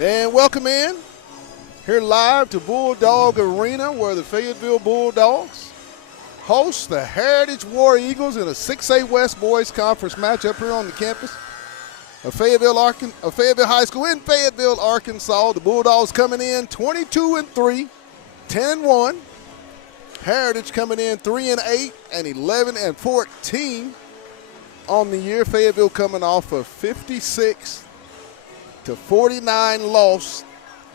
And welcome in here live to Bulldog Arena, where the Fayetteville Bulldogs host the Heritage War Eagles in a 6A West Boys Conference matchup here on the campus of Fayetteville High School in Fayetteville, Arkansas. The Bulldogs coming in 22-3, 10-1. Heritage coming in 3-8 and 11-14 on the year. Fayetteville coming off a 56-49 loss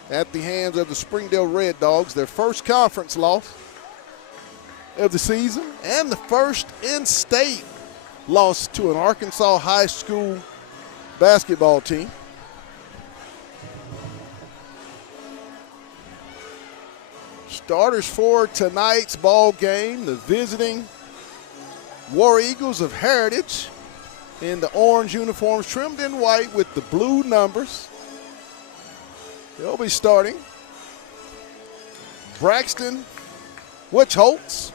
at the hands of the Springdale Red Dogs, their first conference loss of the season and the first in-state loss to an Arkansas high school basketball team. Starters for tonight's ball game, the visiting War Eagles of Heritage in the orange uniforms trimmed in white with the blue numbers. They'll be starting Braxton Witchholtz,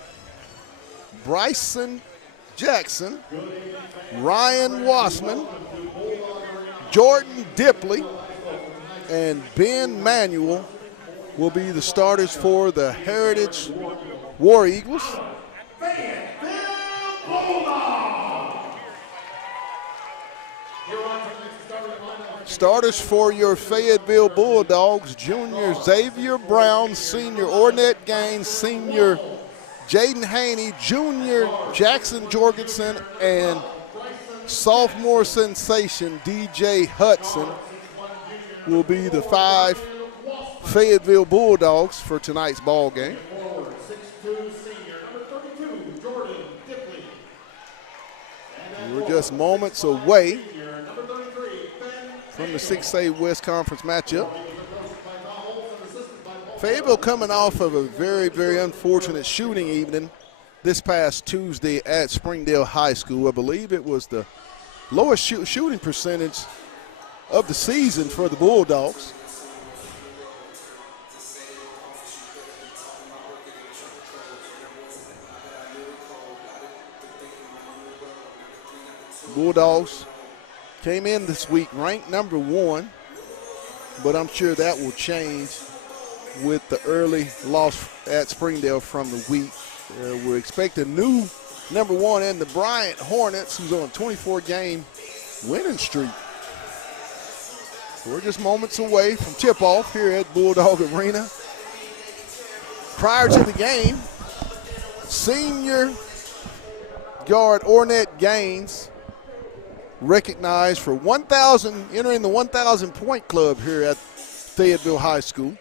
Bryson Jackson, Ryan Wassman, Jordan Dipley, and Ben Manuel will be the starters for the Heritage War Eagles. Starters for your Fayetteville Bulldogs: junior Xavier Brown, senior Ornette Gaines, senior Jaden Haney, junior Jackson Jorgensen, and sophomore sensation DJ Hudson will be the 5 Fayetteville Bulldogs for tonight's ball game. We're just moments away from the 6A West Conference matchup. Fayetteville coming off of a very, very unfortunate shooting evening this past Tuesday at Springdale High School. I believe it was the lowest shooting percentage of the season for the Bulldogs. Bulldogs came in this week ranked number 1, but I'm sure that will change with the early loss at Springdale from the week. We're expecting a new number 1 in the Bryant Hornets, who's on a 24-game winning streak. We're just moments away from tip-off here at Bulldog Arena. Prior to the game, senior guard Ornette Gaines recognized for entering the 1,000 point club here at Fayetteville High School.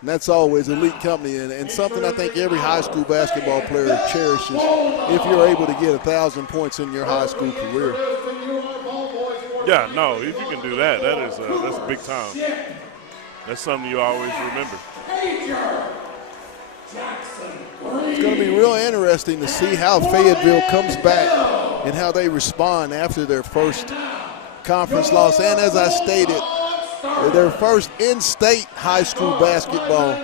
And that's always elite company and something I think every high school basketball player cherishes if you're able to get 1,000 points in your high school career. Yeah, no, if you can do that, that's big time. That's something you always remember. It's going to be real interesting to see how Fayetteville comes back and how they respond after their first conference loss. And as I stated, their first in-state high school basketball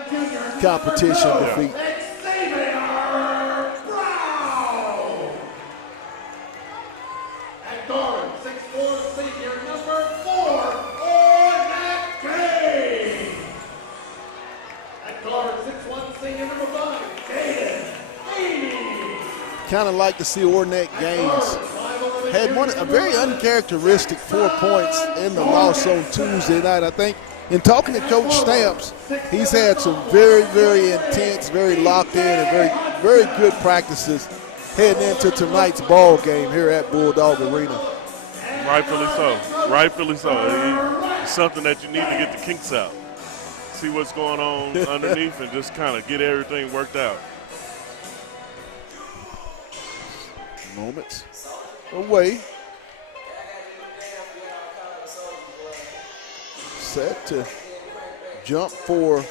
competition defeat. Kind of like to see Ornette Gaines had a very uncharacteristic 4 points in the loss on Tuesday night. I think in talking to Coach Stamps, he's had some very, very intense, very locked in, and very, very good practices heading into tonight's ball game here at Bulldog Arena. Rightfully so. Rightfully so. It's something that you need to get the kinks out. See what's going on underneath and just kind of get everything worked out. Moments away. Set to jump for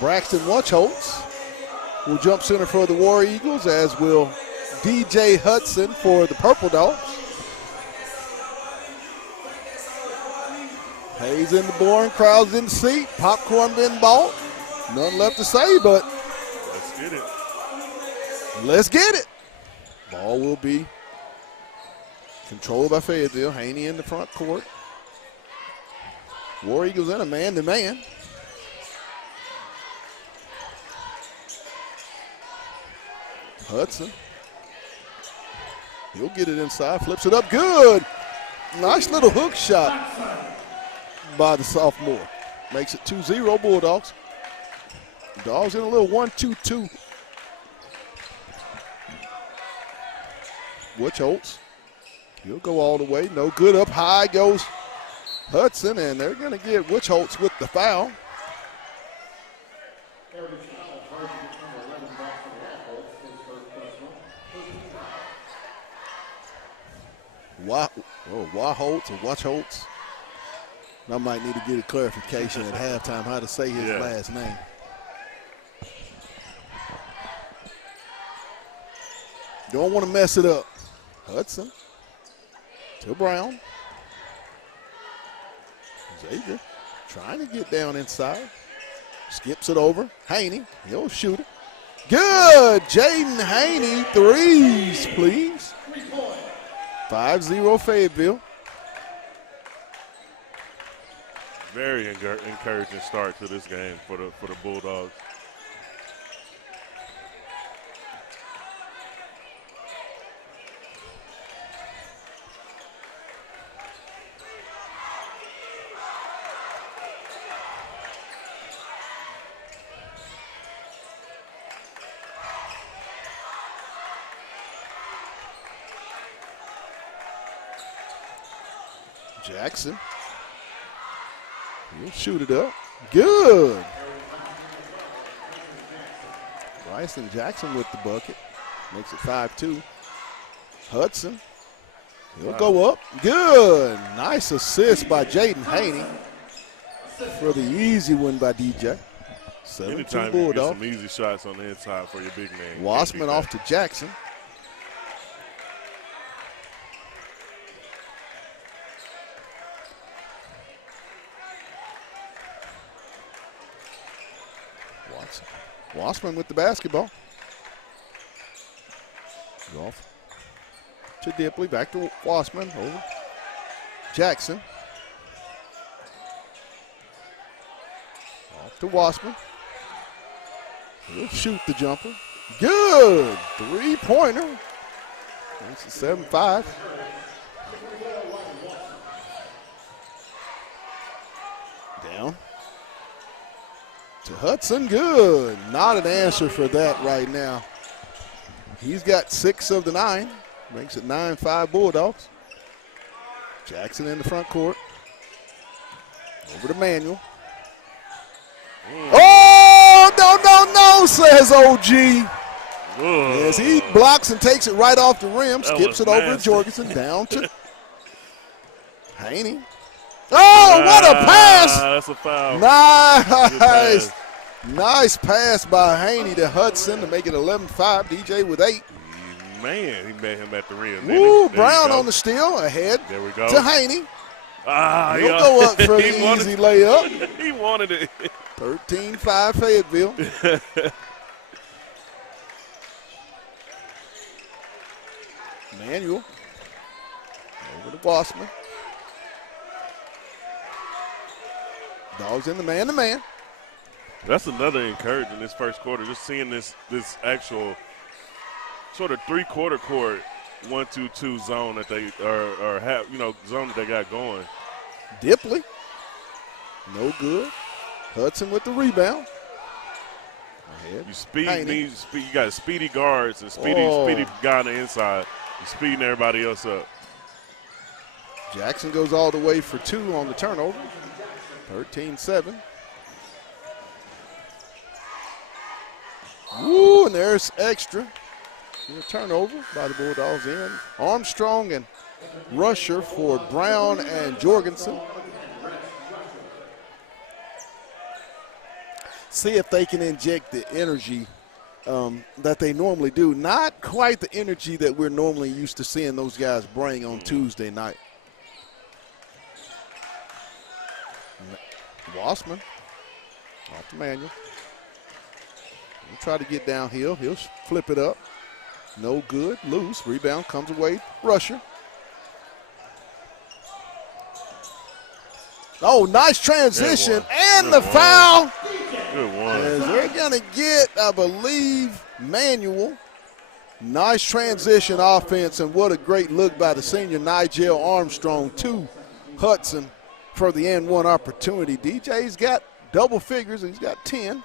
Braxton Witchholtz. Will jump center for the War Eagles, as will DJ Hudson for the Purple Dogs. Hayes in the boring, crowds in the seat, popcorn been bought. Nothing left to say, but let's get it. Let's get it. Ball will be Controlled by Fayetteville. Haney in the front court. War Eagles in a man-to-man. Hudson. He'll get it inside, flips it up, good. Nice little hook shot by the sophomore. Makes it 2-0 Bulldogs. Dogs in a little 1-2-2. Butch Holtz. He'll go all the way. No good. Up high goes Hudson, and they're going to get Butch Holtz with the foul. Holtz or Watch Holtz. I might need to get a clarification at halftime how to say his last name. Don't want to mess it up. Hudson to Brown. Xavier trying to get down inside. Skips it over. Haney, he'll shoot it. Good. Jaden Haney, threes, please. 5-0 Fayetteville. Very encouraging start to this game for the Bulldogs. Jackson. He'll shoot it up. Good. Bryson Jackson with the bucket. Makes it 5-2. Hudson. He'll go up. Good. Nice assist by Jaden Haney for the easy one by DJ. 7-2 Anytime you get some easy shots on the inside for your big man. Wassman off to Jackson. Wassman with the basketball. Off to Dipley, back to Wassman, over Jackson. Off to Wassman. He'll shoot the jumper. Good. Three-pointer. Makes it 7-5. Down to Hudson. Good. Not an answer for that right now. He's got 6 of the 9. Makes it 9-5 Bulldogs. Jackson in the front court. Over to Manuel. Oh, no, says OG. Whoa. As he blocks and takes it right off the rim. Skips it over to Jorgensen. Down to Haney. Oh, what a pass. That's a foul. Nice. Nice pass by Haney to Hudson to make it 11-5. DJ with 8. Man, he met him at the rim. Ooh, Brown on the steal. Ahead there we go. to Haney. He'll He'll go up for the easy layup. He wanted it. 13-5 Fayetteville. Manuel. Over to Wassman. Dogs in the man-to-man. That's another encouraging this first quarter. Just seeing this actual sort of three-quarter court 1-2-2 zone that they or have, zone that they got going. Dipley. No good. Hudson with the rebound. Ahead. You got speedy guards and speedy guy on the inside. You're speeding everybody else up. Jackson goes all the way for 2 on the turnover. 13-7. Ooh, and there's extra. A turnover by the Bulldogs in. Armstrong and Rusher for Brown and Jorgensen. See if they can inject the energy that they normally do. Not quite the energy that we're normally used to seeing those guys bring on Tuesday night. Wassman off to Manuel. He'll try to get downhill. He'll flip it up. No good. Loose. Rebound comes away. Rusher. Oh, nice transition and the foul. Good one. As they're going to get, I believe, Manuel. Nice transition offense, and what a great look by the senior Nigel Armstrong to Hudson for the N1 opportunity. DJ's got double figures. He's got 10.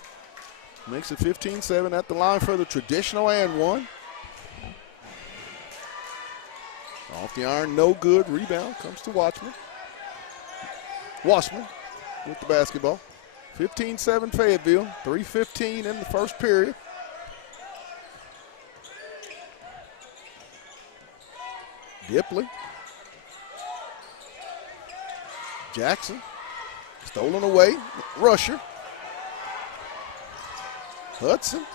Makes it 15-7 at the line for the traditional N1. Off the iron, no good. Rebound comes to Watchman. Washman with the basketball. 15-7 Fayetteville. 3:15 in the first period. Dipley. Jackson. Stolen away. Rusher. Hudson.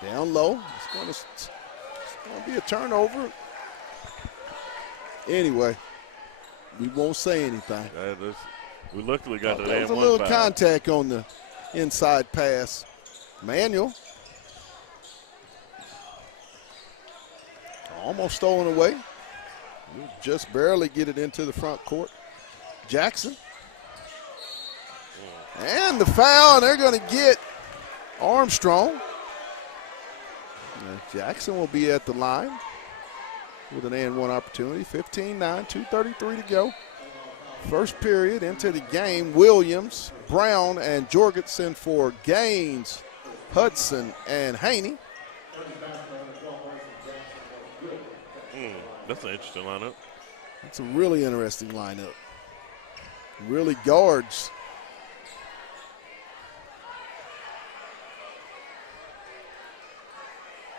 Down low. It's going to be a turnover. Anyway, we won't say anything. We luckily got the There was a little contact on the inside pass. Manuel. Almost stolen away. Just barely get it into the front court. Jackson. And the foul, and they're going to get Armstrong. Jackson will be at the line with an and one opportunity. 15-9, 2:33 to go. First period into the game. Williams, Brown, and Jorgensen for Gaines, Hudson, and Haney. That's an interesting lineup. It's a really interesting lineup. Really guards.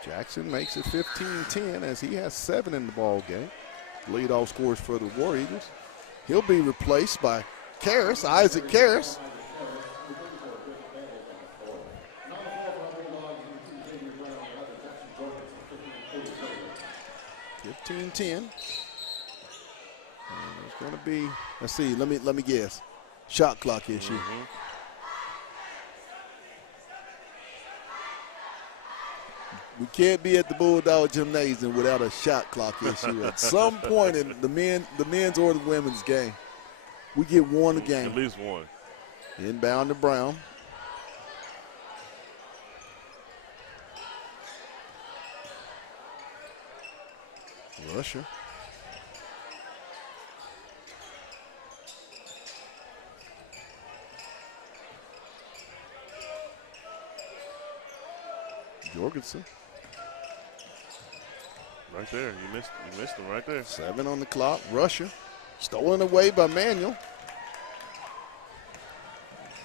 Jackson makes it 15-10 as he has 7 in the ball game. Leadoff scores for the War Eagles. He'll be replaced by Karras, Isaac Karras. $15-10. It's going to be, let's see, let me guess. Shot clock issue. We can't be at the Bulldog Gymnasium without a shot clock issue. At some point in the men's or the women's game, we get one a game. At least one. Inbound to Brown. Rusher. Jorgensen. Right there. You missed him right there. 7 on the clock. Rusher. Stolen away by Manuel.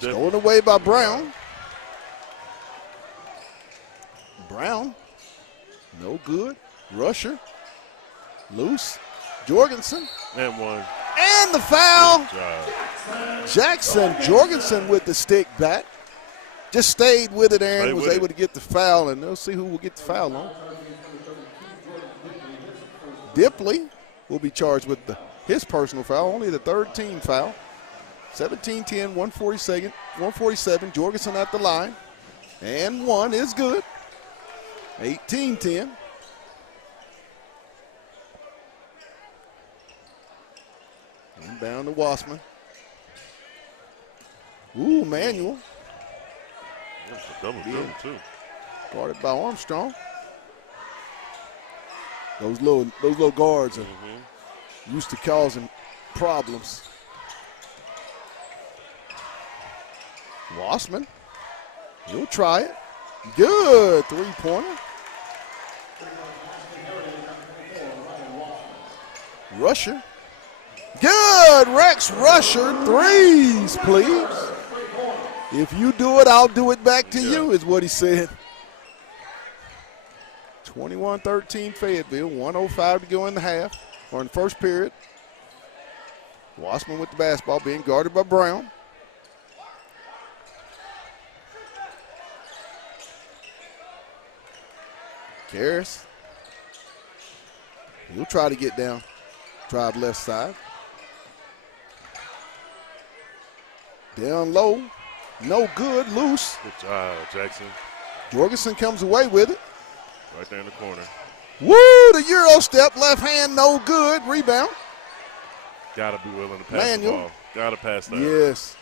Stolen away by Brown. Brown. No good. Rusher. Loose. Jorgensen. And one. And the foul. Good job. Jackson Jorgensen with the stick back. Just stayed with it, Aaron. Was able to get the foul, and they'll see who will get the foul on. Dipley will be charged with his personal foul, only the third team foul. 17-10, 147. Jorgensen at the line. And one is good. 18-10. Inbound to Wassman. Ooh, Manuel. That's a double too. Guarded by Armstrong. Those little guards are used to causing problems. Wassman. He'll try it. Good three-pointer. Rusher. Good. Rex Rusher. Threes, please. If you do it, I'll do it back to you, is what he said. 21-13 Fayetteville. 1:05 to go in the half, or in the first period. Wassman with the basketball, being guarded by Brown. Karras. He'll try to get down. Drive left side. Down low. No good. Loose. Good job, Jackson. Jorgensen comes away with it. Right there in the corner. Woo, the Euro step, left hand, no good. Rebound. Got to be willing to pass the ball. Got to pass that. Yes.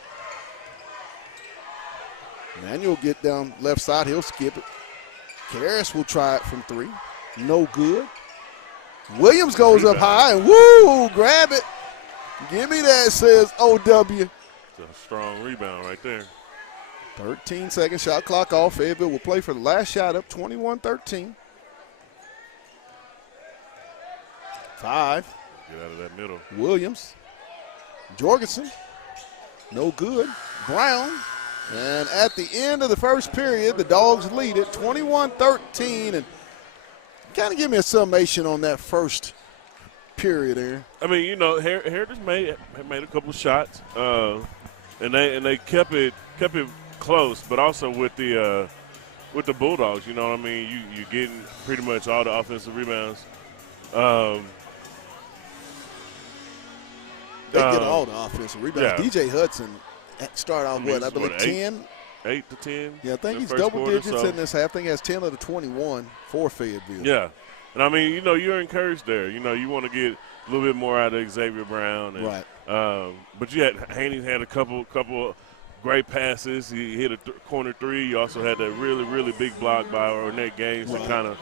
Manuel get down left side. He'll skip it. Karras will try it from 3. No good. Williams goes up high and woo, grab it. Give me that, says OW. It's a strong rebound right there. 13-second shot clock off. Fayetteville will play for the last shot up, 21-13. 5. Get out of that middle. Williams. Jorgensen. No good. Brown. And at the end of the first period, the Dogs lead it 21-13. And kind of give me a summation on that first period, Aaron. I mean, you know, Heritage made a couple of shots, and they kept it close, but also with the Bulldogs, you know what I mean. You getting pretty much all the offensive rebounds. They get all the offensive rebounds. Yeah. DJ Hudson started out, I believe 10? 8 to 10. Yeah, I think he's double quarter, digits in this half. I think he has 10 of the 21 for Fayetteville. Yeah. And, I mean, you know, you're encouraged there. You know, you want to get a little bit more out of Xavier Brown. And, right. But you Haney had a couple great passes. He hit a corner 3. You also had that really, really big block by Ornette Gaines right. that kind of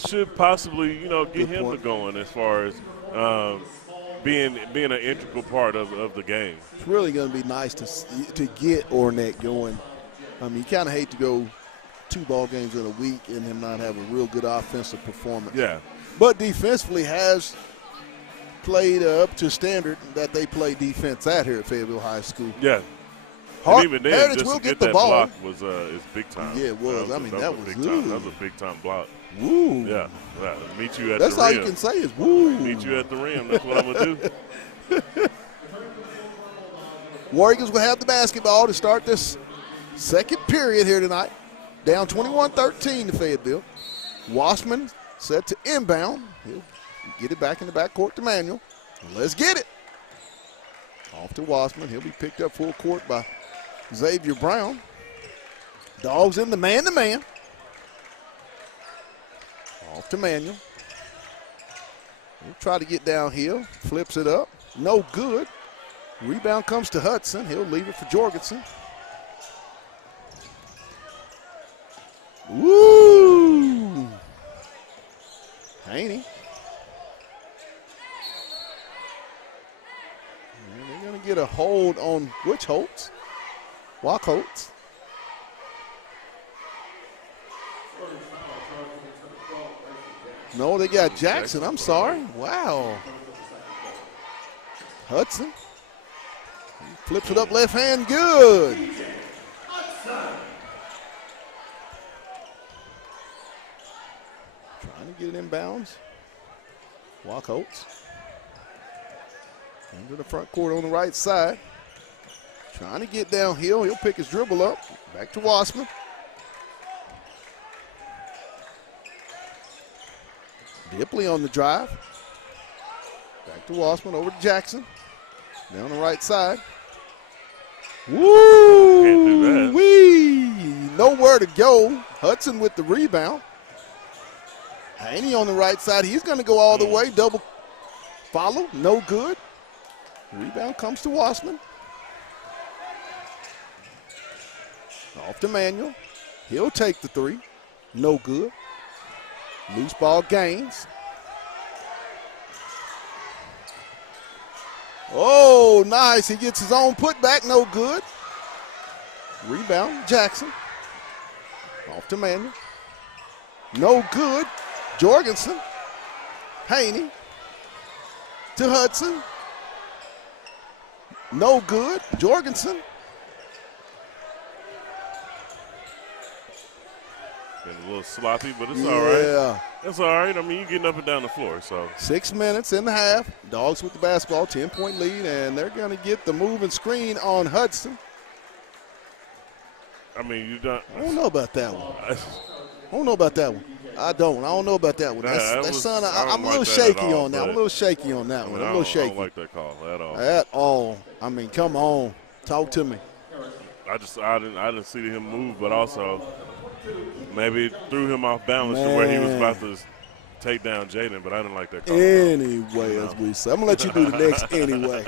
should possibly, you know, get him to going as far as being an integral part of the game. It's really going to be nice to get Ornette going. I mean, you kind of hate to go 2 ball games in a week and him not have a real good offensive performance. Yeah. But defensively has played up to standard that they play defense at here at Fayetteville High School. Yeah. And even then, Heritage just will to get get the that ball. block was is big time. Yeah, it was. That was big good. time. That was a big time block. Woo. Yeah. Meet you at That's the all rim. you can say is woo. Meet you at the rim. That's what I'm going to do. Warriors will have the basketball to start this second period here tonight. Down 21-13 to Fayetteville. Wassman set to inbound. He'll get it back in the backcourt to Manuel. Let's get it. Off to Wassman. He'll be picked up full court by Xavier Brown. Dogs in the man-to-man. Off to Manuel. He'll try to get downhill. Flips it up. No good. Rebound comes to Hudson. He'll leave it for Jorgensen. Woo! Haney. And they're going to get a hold on which Holtz? Walk Holtz. No, they got Jackson. I'm sorry. Wow. Hudson. He flips it up left hand. Good. Trying to get it inbounds. Walk Holtz. Into the front court on the right side. Trying to get downhill. He'll pick his dribble up. Back to Wassman. Dipley on the drive. Back to Wassman, over to Jackson. Down the right side. Woo! Can't do that. Wee! Nowhere to go. Hudson with the rebound. Haney on the right side. He's going to go all the way. Double follow. No good. Rebound comes to Wassman. Off to Manuel. He'll take the 3. No good. Loose ball Gaines. Oh, nice. He gets his own putback. No good. Rebound, Jackson. Off to Manuel. No good. Jorgensen. Haney. To Hudson. No good. Jorgensen. Been a little sloppy, but it's all right. Yeah. That's all right. I mean, you're getting up and down the floor, so. 6 minutes in the half. Dogs with the basketball, 10-point lead, and they're going to get the move and screen on Hudson. I mean, you done. I don't know about that one. I don't know about that one. I don't know about that one. I'm a little shaky on that. I'm a little shaky on that one. I'm a little shaky. I don't like that call at all. At all. I mean, come on. Talk to me. I didn't see him move, but also maybe it threw him off balance to where he was about to take down Jaden, but I didn't like that call. Anyway, as we say. I'm going to let you do the next anyway.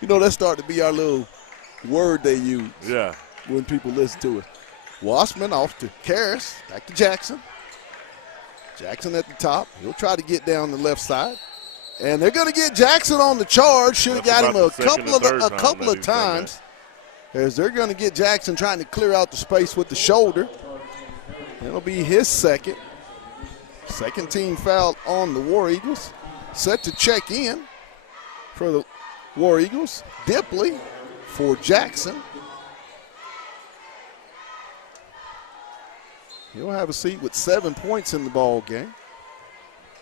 You know, that's starting to be our little word they use when people listen to it. Washman off to Karras, back to Jackson. Jackson at the top. He'll try to get down the left side. And they're going to get Jackson on the charge. Should have got him a couple of times. As they're going to get Jackson trying to clear out the space with the shoulder. It'll be his second. Second team foul on the War Eagles. Set to check in for the War Eagles. Dipley for Jackson. He'll have a seat with 7 points in the ball game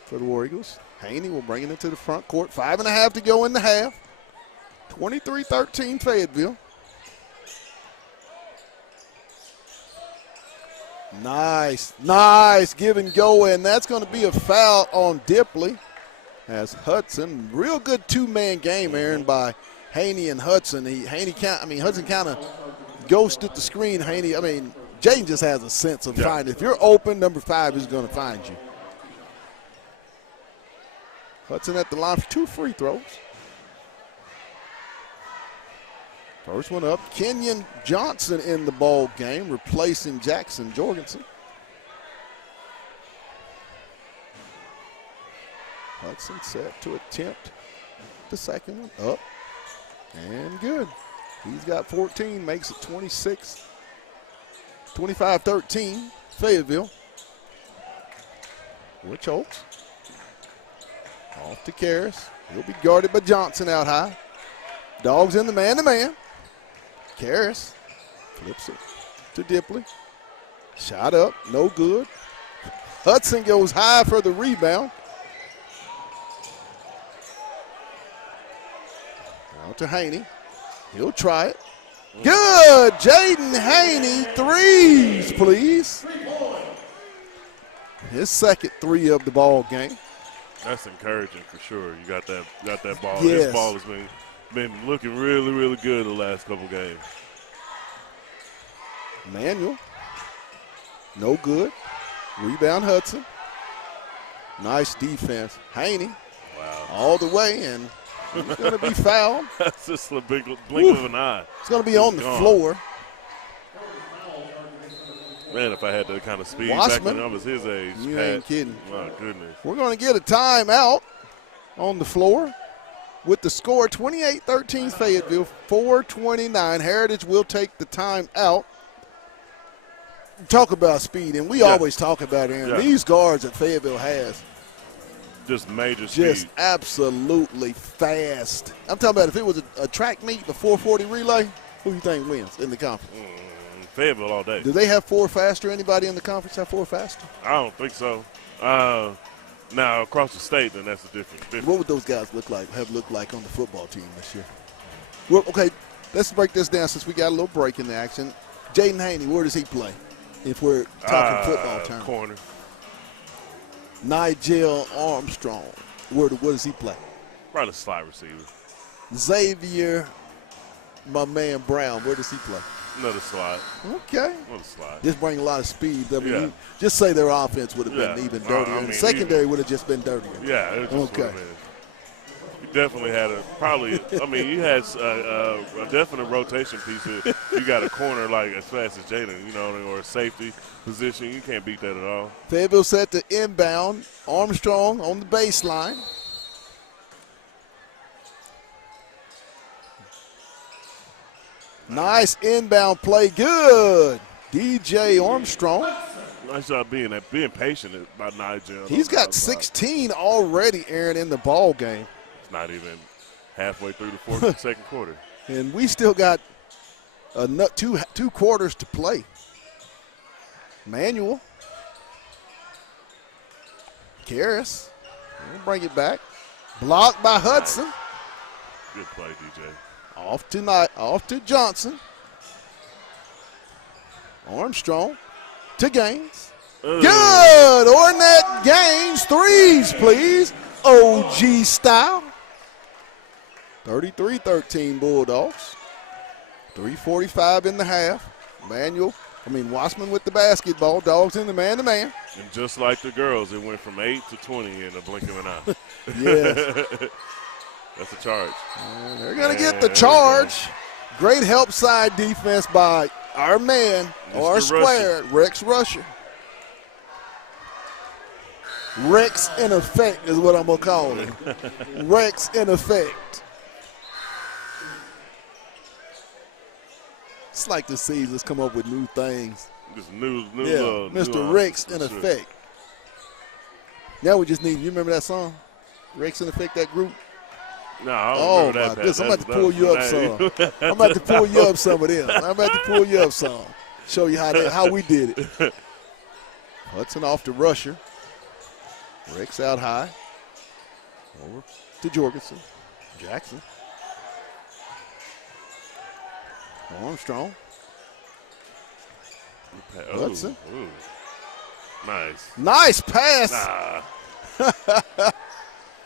for the War Eagles. Haney will bring it into the front court. 5.5 to go in the half. 23-13 Fayetteville. Nice give and go, and that's going to be a foul on Dipley. As Hudson, real good two-man game, Aaron, by Haney and Hudson. Hudson kind of ghosted the screen. Jaden just has a sense of finding. If you're open, number 5 is going to find you. Hudson at the line for 2 free throws. First one up, Kenyon Johnson in the ball game, replacing Jackson Jorgensen. Hudson set to attempt the second one up and good. He's got 14, makes it 25-13 Fayetteville. Which Oaks off to Karras. He'll be guarded by Johnson out high. Dogs in the man-to-man. Karras flips it to Dipley. Shot up, no good. Hudson goes high for the rebound. Now to Haney. He'll try it. Good! Jaden Haney, threes, please. His second 3 of the ball game. That's encouraging for sure. You got that ball. Yes. This ball has been looking really, really good the last couple games. Manuel. No good. Rebound Hudson. Nice defense. Haney. Wow. All the way, and he's going to be fouled. That's just a big blink of an eye. It's going to be on the floor. Man, if I had that kind of speed Washman, back when I was his age. You ain't kidding. My goodness. We're going to get a timeout on the floor with the score 28-13 Fayetteville, 4:29. Heritage will take the timeout. Talk about speed, and we always talk about Aaron. These guards that Fayetteville has. Just major speed. Just absolutely fast. I'm talking about if it was a track meet, the 440 relay, who do you think wins in the conference? Fayetteville all day. Do they have 4 faster? Anybody in the conference have 4 faster? I don't think so. Now, across the state, then that's a different. What would those guys have looked like on the football team this year? Well, okay, let's break this down since we got a little break in the action. Jaden Haney, where does he play if we're talking football terms? Corner. Nigel Armstrong, where does he play? Probably a slot receiver. Xavier, my man Brown, where does he play? Another slot. Okay. Another slot. Just bring a lot of speed. Just say their offense would have been even dirtier. And secondary would have just been dirtier. Yeah, it just would have been. You definitely had you had a definite rotation piece. You got a corner like as fast as Jaden, or a safety position. You can't beat that at all. Fayetteville set to inbound. Armstrong on the baseline. Nice inbound play. Good. DJ Armstrong. Nice job being patient by Nigel. He's got 16 already, Aaron, in the ball game. It's not even halfway through the second quarter. And we still got two quarters to play. Manuel. Karras. Bring it back. Blocked by Hudson. Good play, DJ. Off to Johnson. Armstrong to Gaines. Good. Ornette Gaines. Threes, please. OG style. 33-13 Bulldogs. 3:45 in the half. Manuel Wasserman with the basketball. Dogs in the man-to-man. And just like the girls, it went from 8 to 20 in a blink of an eye. Yes. That's a charge. And they're going to get the charge. Great help side defense by our man, R squared, Rex Rusher. Rex in effect is what I'm going to call him. Rex in effect. It's like the seasons come up with new things. Just new Mr. Rex in effect. Now we just need, you remember that song? Rex in effect, that group? No, I don't remember that. Goodness, I'm about to pull you up some. I'm about to pull you up some of them. I'm about to pull you up some. Show you how we did it. Hudson off to Rusher. Rex out high. Over to Jorgensen. Jackson. Armstrong. Hudson. Ooh. Nice. Nice pass. Nah.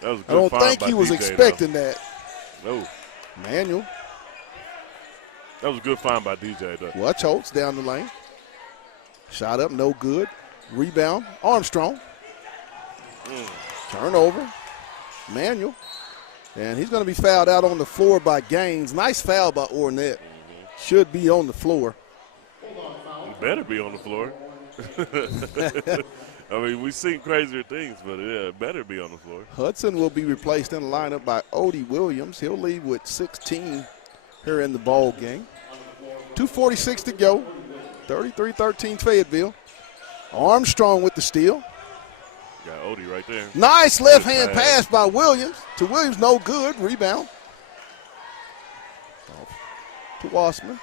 That was a good I don't find think by he was DJ, expecting that. No. Manuel. That was a good find by DJ, though. Watch Holtz down the lane. Shot up, no good. Rebound. Armstrong. Turnover. Manuel. And he's going to be fouled out on the floor by Gaines. Nice foul by Ornette. Should be on the floor. He better be on the floor. I mean, we've seen crazier things, but yeah, it better be on the floor. Hudson will be replaced in the lineup by Odie Williams. He'll leave with 16 here in the ball game. 2:46 to go. 33-13 Fayetteville. Armstrong with the steal. Got Odie right there. Nice left-hand pass by Williams. To Williams, no good. Rebound. Off to Wasserman.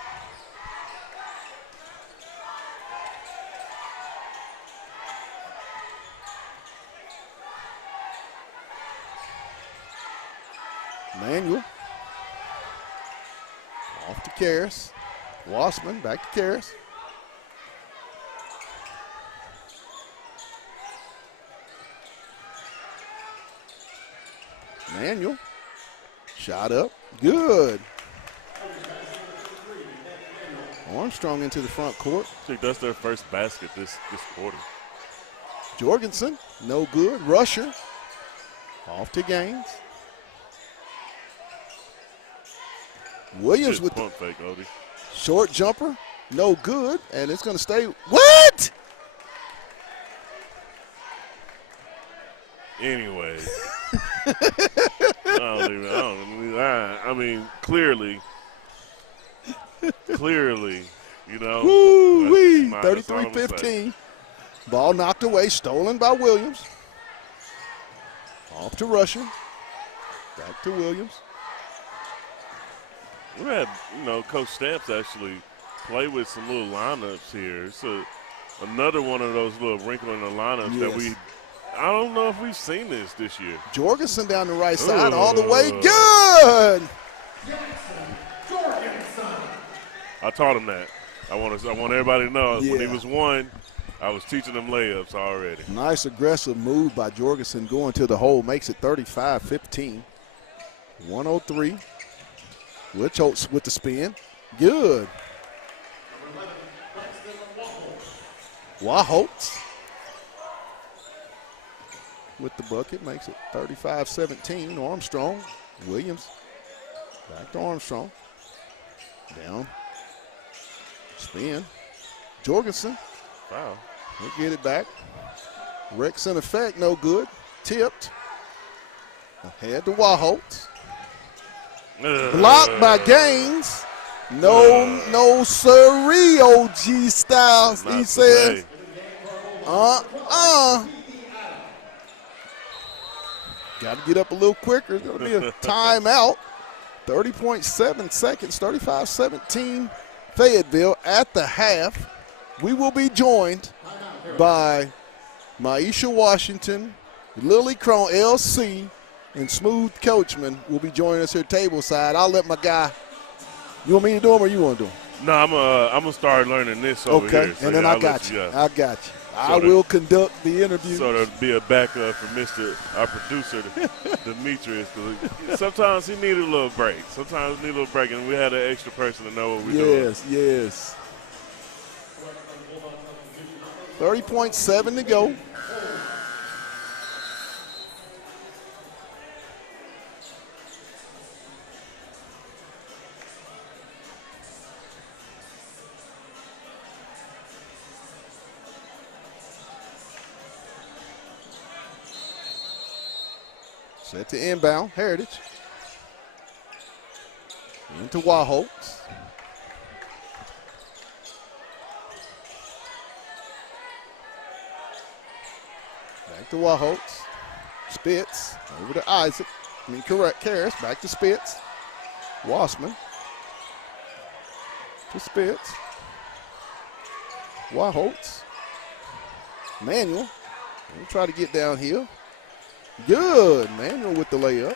Manuel. Off to Karras. Wasserman back to Karras. Manuel. Shot up. Good. Armstrong into the front court. I think that's their first basket this quarter. Jorgensen. No good. Rusher. Off to Gaines. Williams with pump fake, Odie. Short jumper, no good, and it's going to stay. What? Anyway, I mean, clearly, you know. Woo-wee, 33-15. Ball knocked away, stolen by Williams. Off to Rusher. Back to Williams. We had, Coach Stamps actually play with some little lineups here. It's another one of those little wrinkle in the lineups that I don't know if we've seen this year. Jorgensen down the right side, all the way. Good. I taught him that. I want everybody to know when he was one, I was teaching them layups already. Nice aggressive move by Jorgensen going to the hole. Makes it 35-15. 103. Rich Holtz with the spin. Good. Holtz with the bucket. Makes it 35-17. Armstrong. Williams. Back to Armstrong. Down. Spin. Jorgensen. Wow. He'll get it back. Rex in effect. No good. Tipped. Ahead to Holtz. Blocked by Gaines. No siree, OG Styles. He says, Got to get up a little quicker. It's going to be a timeout. 30.7 seconds, 35-17 Fayetteville at the half. We will be joined by Maisha Washington, Lily Crone, LC, and Smooth Coachman will be joining us here table side. I'll let my guy. You want me to do them or you want to do them? No, I'm gonna start learning this over here. Okay, and then I got you. I got you. I will conduct the interview. So there'll be a backup for our producer, Demetrius. Because sometimes he needed a little break. Sometimes he needed a little break, and we had an extra person to know what we're doing. Yes. 30.7 to go. Set to inbound, Heritage. Into Wahholtz. Back to Wahholtz. Spitz over to Isaac. Karras. Back to Spitz. Wassman. To Spitz. Wahholtz. Manuel. We'll try to get downhill. Good. Manuel with the layup.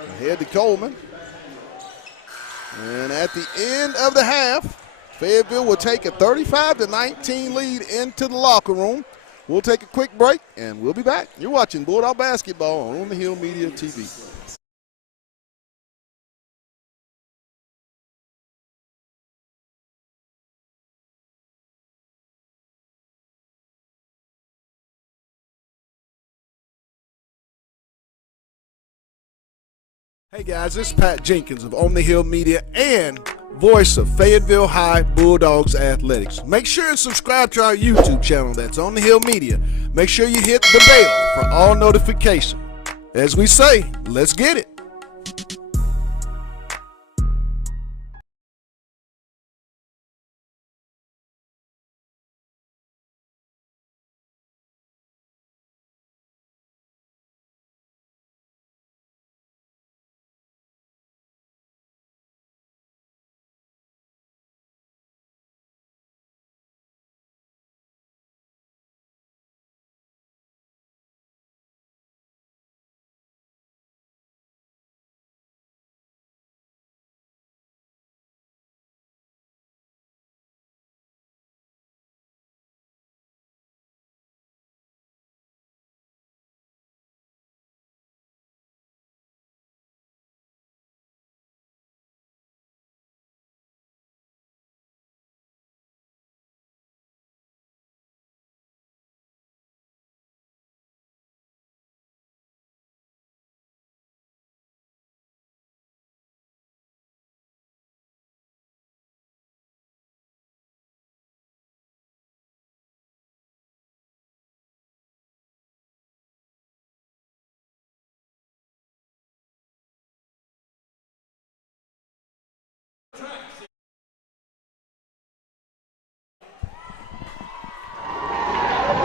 Ahead to Coleman. And at the end of the half, Fayetteville will take a 35-19 lead into the locker room. We'll take a quick break, and we'll be back. You're watching Bulldog Basketball on the Hill Media TV. Hey guys, this is Pat Jenkins of On the Hill Media and voice of Fayetteville High Bulldogs Athletics. Make sure and subscribe to our YouTube channel that's On the Hill Media. Make sure you hit the bell for all notifications. As we say, let's get it.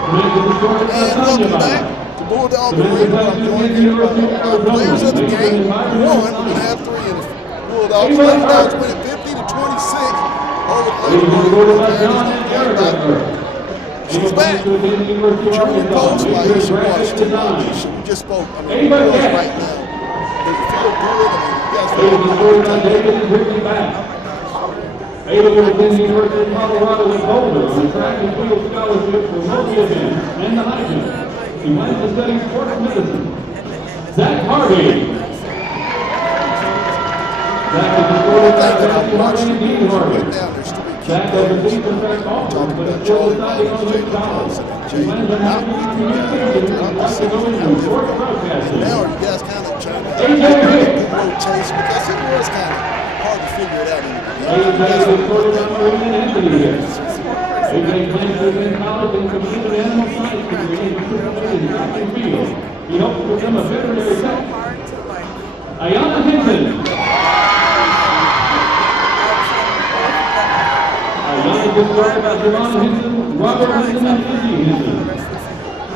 And welcome back to Bulldog Arena. I'm joined here by our players of the game. One, we're going to have three in the Bulldogs. Bulldogs winning 50-26 over the She's back. Junior Post by Isha Washington. Isha, we just spoke. I mean, the Bulls right now, they feel good. I mean, you guys feel good. Fayetteville attends the University of Colorado in Boulder on a track and field scholarship for multi events and the high jump. He plans to study sports medicine. Zach Harvey. Zach is supported by Matthew Harvey and Dean Harvey. Zach has a deep effect also, but is still deciding on which college. He plans on having communication and wants to go into sports broadcasting. Now you guys kind of trying to chase because it was kind of hard to figure it out in the beginning. AJ is supported by Marina Anthony here. AJ plans to attend college and complete an animal science degree and participate in track and field. He hopes to become a veterinary tech. Ayana Hinton. Ayana is supported by Javon Hinton, Robert Hinton, and Izzy Hinton.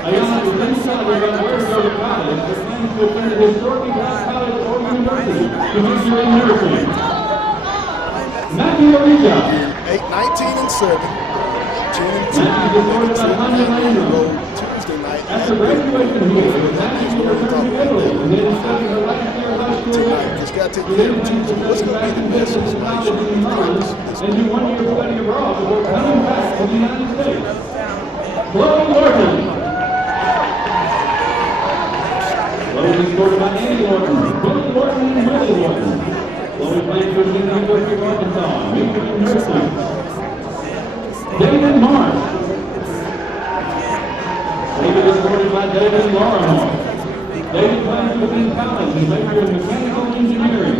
Ayana is then decided on where to go to college, but plans to attend a historically black college or university to major in nursing. Matthew Orija. 8-19-7. Tuesday night. After graduation here, Matthew will return to Italy and then study her last year of high school life. Just got to take care of Tuesday. What's going to be the message? And do 1 year study abroad before coming back to the United States. Chloe Lorton. Chloe is scored by Andy Lorton, Billy Lorton, and Willie Lorton. Chloe plans to attend the University of Arkansas, majoring in nursing. David Marsh. David is supported by David Lorimer. David plans to begin college and major in mechanical engineering.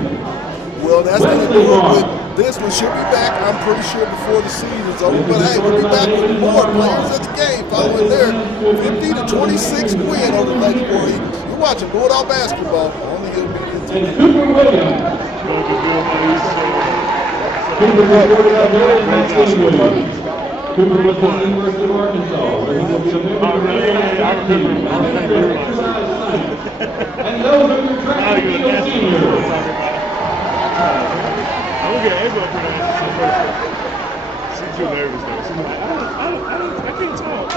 Well, that's going to do it with this one. She'll be back, I'm pretty sure, before the season's over. But hey, we'll be back with more players at the game following their 50-26 win over the Lady War Eagles. You're watching Bulldog basketball on the Hill Media TV. And Cooper Williams. Cooper reported out there at Maxine Williams. Cooper was from the University of Arkansas, where he will be a member of the Maryland team. And those are your track and field seniors. I'm gonna get Ava up for that. She's too nervous though. She's like, I can't talk.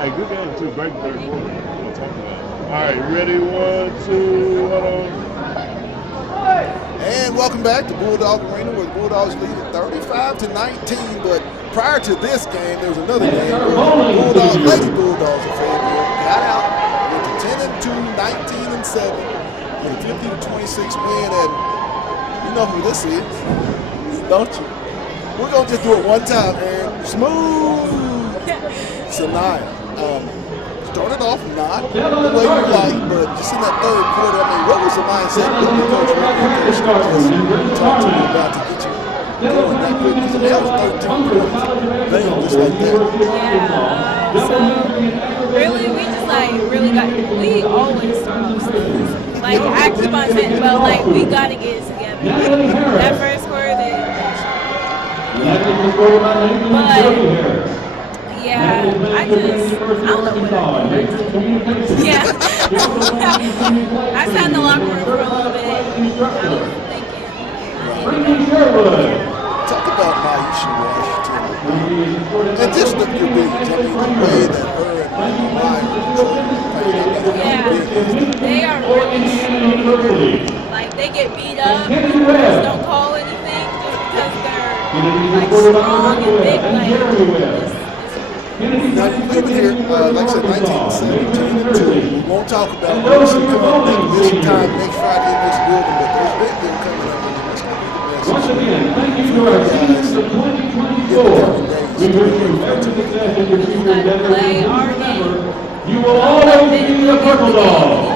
Hey, good game too. Great third quarter. We'll talk about it. All right, you ready? 1, 2, hold on. And welcome back to Bulldog Arena, where the Bulldogs lead at 35-19. But prior to this game, there was another game where the Lady Bulldogs of Fayetteville got out with a 10-2, 19-7, and a 50-26 win. And you know who this is, don't you? We're gonna just do it one time, and smooth. Sanaya. Started off not the way you like, but just in that third quarter, I mean, what was the mindset? What did Coach Ricky just talk to me about to get you going that quick? Because that was 13 points. Bam, just like that. Yeah, so really, we just really got, we always start off slow. Like, I keep on saying, well, like, we got to get it together. That first quarter, but yeah, I don't know what I did. Yeah. I sat in the locker room for a little bit. I was thinking. Talk about Maisha Washington. And just look at your bigs. I mean, the way that her and Ryan yeah, they are really strong. Like, they get beat up. People just don't call anything just because they're, like, strong and big. Now, we've been here, like I said, 1917. We won't talk about who's coming up this time next Friday in this building, but there's big thing coming up in the next week. Once again, thank you to our teams of 2024. We wish you every success in your future endeavors. Remember, you will always be the Purple Dog.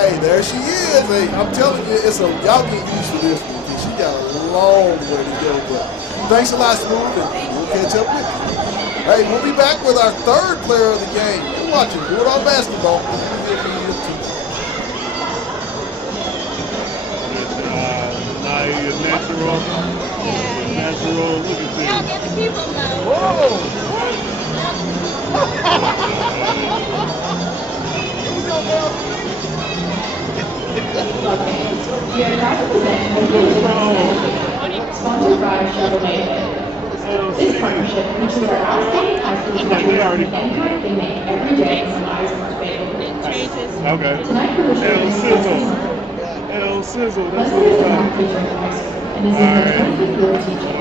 Hey, there she is. Hey, I'm telling you, y'all get used to this one because she got a long way to go. But thanks a lot, Smooth, and we'll catch up with you. Hey, we'll be back with our third player of the game. You're watching Bulldog basketball. Natural. Look at this. Y'all get the people now. Whoa! We are proud to present the Bulldogs, sponsored by Chevrolet. This partnership features our outstanding high school graduates and the impact they make every day in the lives of our Fayetteville. Okay. Tonight we're Sizzle. El Sizzle. That's Leslie is what a teacher in high school and is in her 25th year of teaching.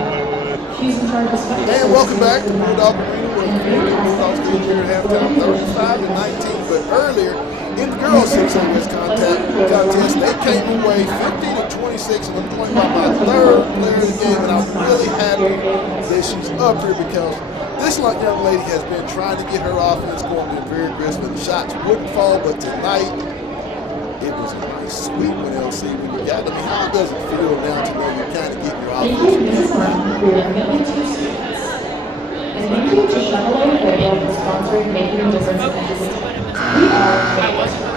She's in charge of special And welcome back to Bulldog Arena, where the Bulldogs lead here at halftime, 35-19. But earlier, in the girls' 6A contest, they came away 50-26, and I'm joined by my third player of the game, and I'm really happy that she's up here because this young lady has been trying to get her offense going, been very aggressive, and the shots wouldn't fall, but tonight, it was a nice sweep with LC. When you got to me, how does it feel now to know you're kind of getting your offense? And thank you to Chevrolet Fayetteville for sponsoring Making a Difference in Education. We are Fayetteville.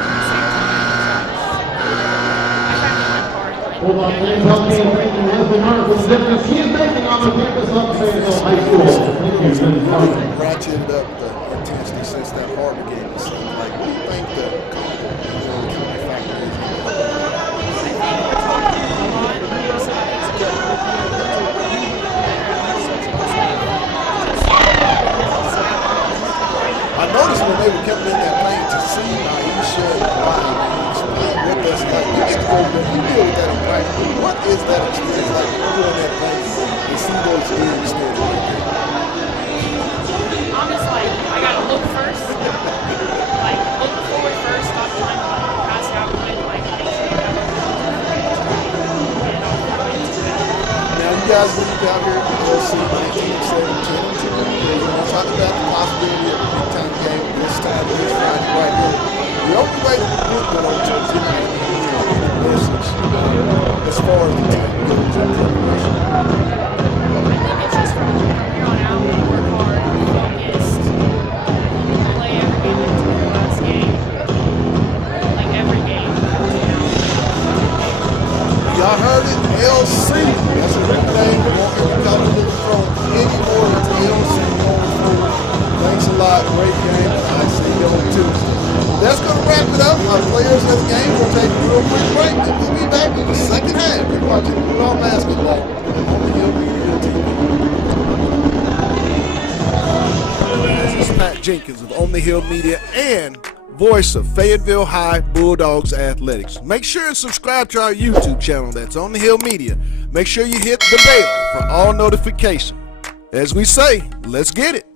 Bulldog fans help me in thanking Leslie Martin for the difference he is making on the campus of Fayetteville High School. Thank you, Leslie Martin. Ratcheted up the intensity since that Harbor game. It seemed like, what do you think the county factor is? I noticed when they were coming in that lane to see Aisha and Ryan, what that's like. You get to go there, you deal with that in practice. What is that experience like when you're doing that lane and see those dudes there? I'm just like, I gotta look first. Like, look forward first, stop trying to pass it out, like, make sure you have Now you guys believe out here at LC 19-7-10? We're talking about the possibility of a big-time game this time this Friday right here. The only way to get one on Tuesday night is the message as far as the team goes in preparation. I think it's just from here on out, we work hard, focused, play every game like it's our last game. Like every game. Y'all heard it, LC. That's a good name. We won't get the color from anymore. It's LC going forward. Thanks a lot. Great game. I see you on Tuesday. That's going to wrap it up. Our players of the game will take a real quick break. And we'll be back in the second half. You're watching Bulldog basketball on the Hill Media TV. This is Pat Jenkins of On the Hill Media and voice of Fayetteville High Bulldogs Athletics. Make sure and subscribe to our YouTube channel. That's On the Hill Media. Make sure you hit the bell for all notifications. As we say, let's get it.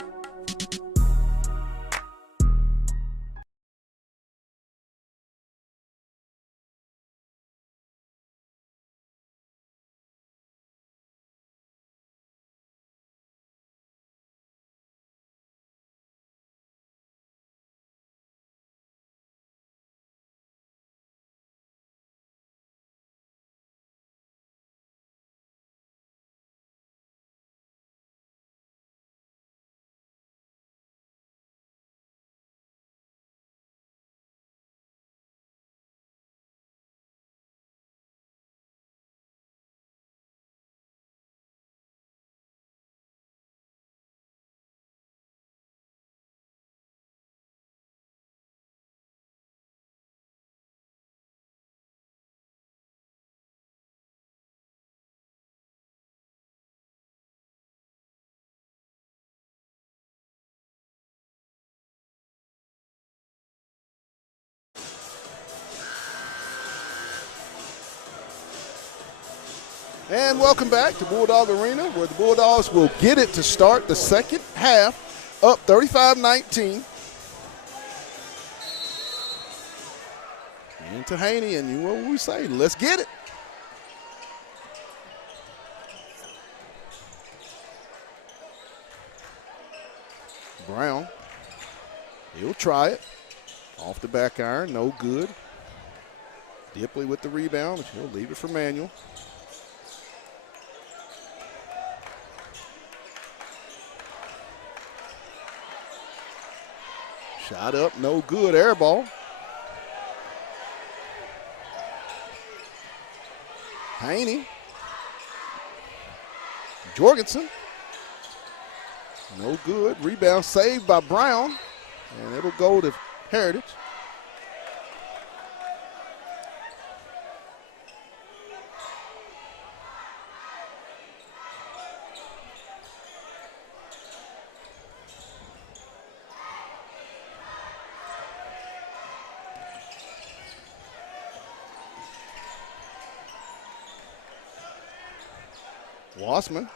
And welcome back to Bulldog Arena, where the Bulldogs will get it to start the second half, up 35-19. Into Haney, and you know what we say, let's get it. Brown, he'll try it. Off the back iron, no good. Dipley with the rebound, he'll leave it for Manuel. Shot up, no good, air ball. Haney. Jorgensen. No good, rebound saved by Brown, and it'll go to Heritage. Wassman.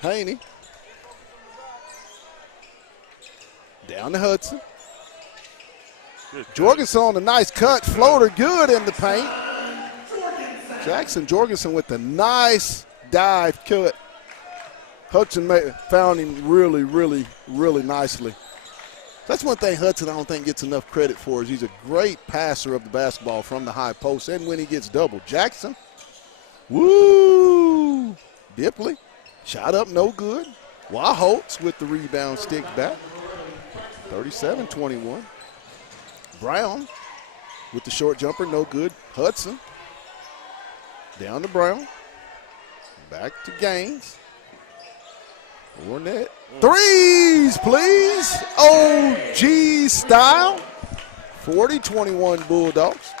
Haney. Down to Hudson. Jorgensen on a nice cut. Floater good in the paint. Jackson Jorgensen with a nice dive cut. Hudson found him really, really, really nicely. That's one thing Hudson I don't think gets enough credit for is he's a great passer of the basketball from the high post and when he gets double. Jackson, woo! Dipley, shot up, no good. Waholtz with the rebound, stick back. 37-21. Brown with the short jumper, no good. Hudson, down to Brown. Back to Gaines. Ornette. Threes, please. OG style. 40-21 Bulldogs.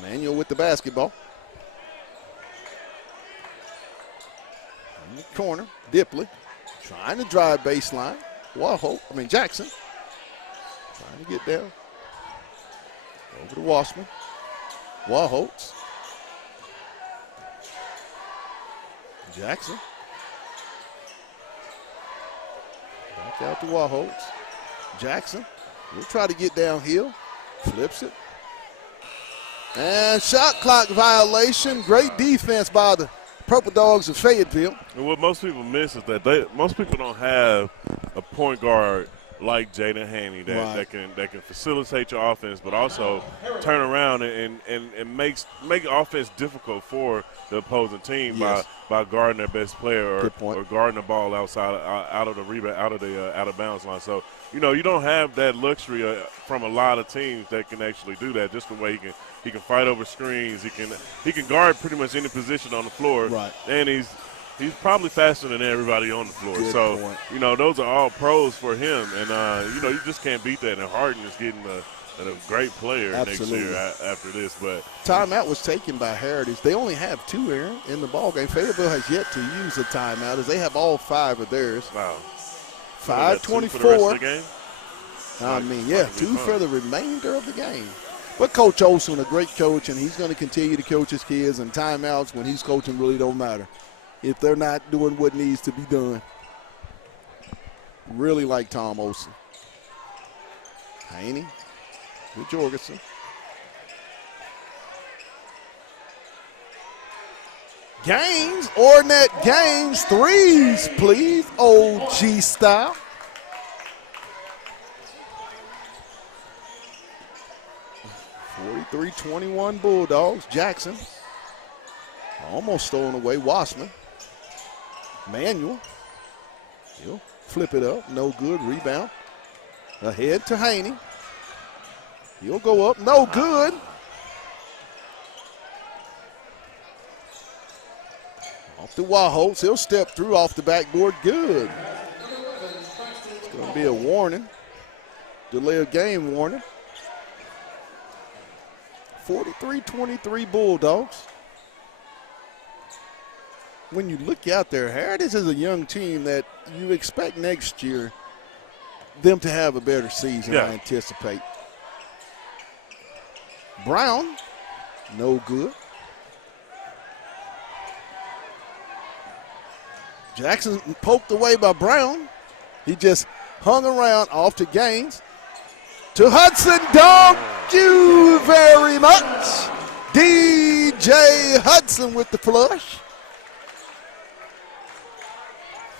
Manuel with the basketball. In the corner, Dipley. Trying to drive baseline. Jackson. Trying to get down. Over to Wassman. Waholtz. Jackson. Back out to Wahholtz. Jackson will try to get downhill. Flips it. And shot clock violation. Great defense by the Purple Dogs of Fayetteville. And what most people miss is that most people don't have a point guard like Jaden Haney that can facilitate your offense, but also turn around and make offense difficult for the opposing team by guarding their best player or guarding the ball out of the rebound, out of bounds line. So you don't have that luxury from a lot of teams that can actually do that. Just the way he can fight over screens, he can guard pretty much any position on the floor, right? And he's probably faster than everybody on the floor. Good so, point. Those are all pros for him. And, you just can't beat that. And Harden is getting a great player Absolutely. next year after this. But timeout was taken by Heritage. They only have 2, Aaron, in the ballgame. Fayetteville has yet to use a timeout as they have all 5 of theirs. Wow. 5:24. 2 for for the remainder of the game. But Coach Olson, a great coach, and he's going to continue to coach his kids, and timeouts when he's coaching really don't matter if they're not doing what needs to be done. Really like Tom Olson. Haney with Jorgensen. Gaines, Ornette Gaines, threes, please, OG style. .43-21 Bulldogs. Jackson almost stolen away. Wassman. Manuel. He'll flip it up. No good. Rebound. Ahead to Haney. He'll go up. No good. Off to Wahholtz. He'll step through off the backboard. Good. It's going to be a warning. Delay of game warning. 43-23 Bulldogs. When you look out there, Heritage is a young team that you expect next year them to have a better season, I anticipate. Brown, no good. Jackson poked away by Brown. He just hung around off to Gaines. To Hudson, don't you very much. DJ Hudson with the flush.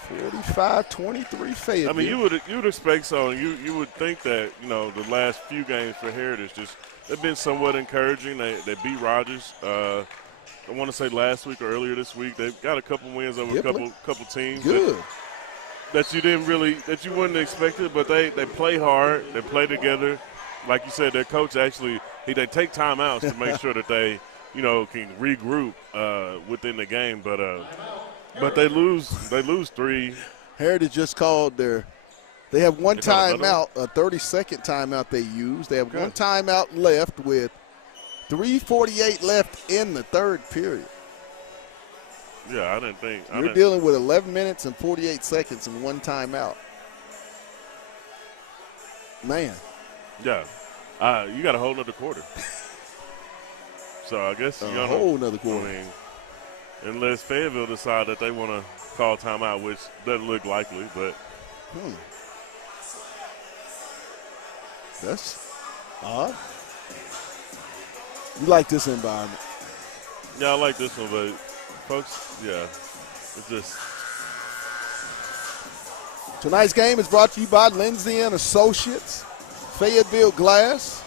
45-23 Fayetteville. I mean, you would expect so. You would think that, the last few games for Heritage they've been somewhat encouraging. They beat Rogers. I want to say last week or earlier this week. They've got a couple wins over a couple teams. Good. That you wouldn't expect it, but they play hard. They play together. Like you said, their coach actually they take timeouts to make sure that they can regroup within the game. But they lose 3. Heritage just called they have one timeout, a 30-second timeout they use. They have one timeout left with 3:48 left in the third period. Yeah, I didn't think. You're dealing with 11 minutes and 48 seconds and one timeout. Man. Yeah. You got a whole nother quarter. So I guess a whole nother quarter. I mean, unless Fayetteville decide that they want to call timeout, which doesn't look likely, but. That's odd. You like this environment? Yeah, I like this one, but folks, it's just. Tonight's game is brought to you by Lindsay & Associates, Fayetteville Glass,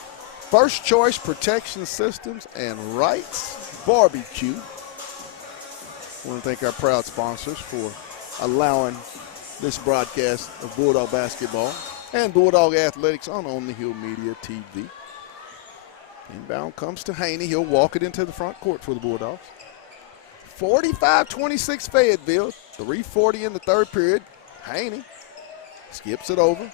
First Choice Protection Systems, and Wright's Barbecue. I want to thank our proud sponsors for allowing this broadcast of Bulldog basketball and Bulldog athletics on the Hill Media TV. Inbound comes to Haney. He'll walk it into the front court for the Bulldogs. 45-26 Fayetteville. 3:40 in the third period. Haney skips it over.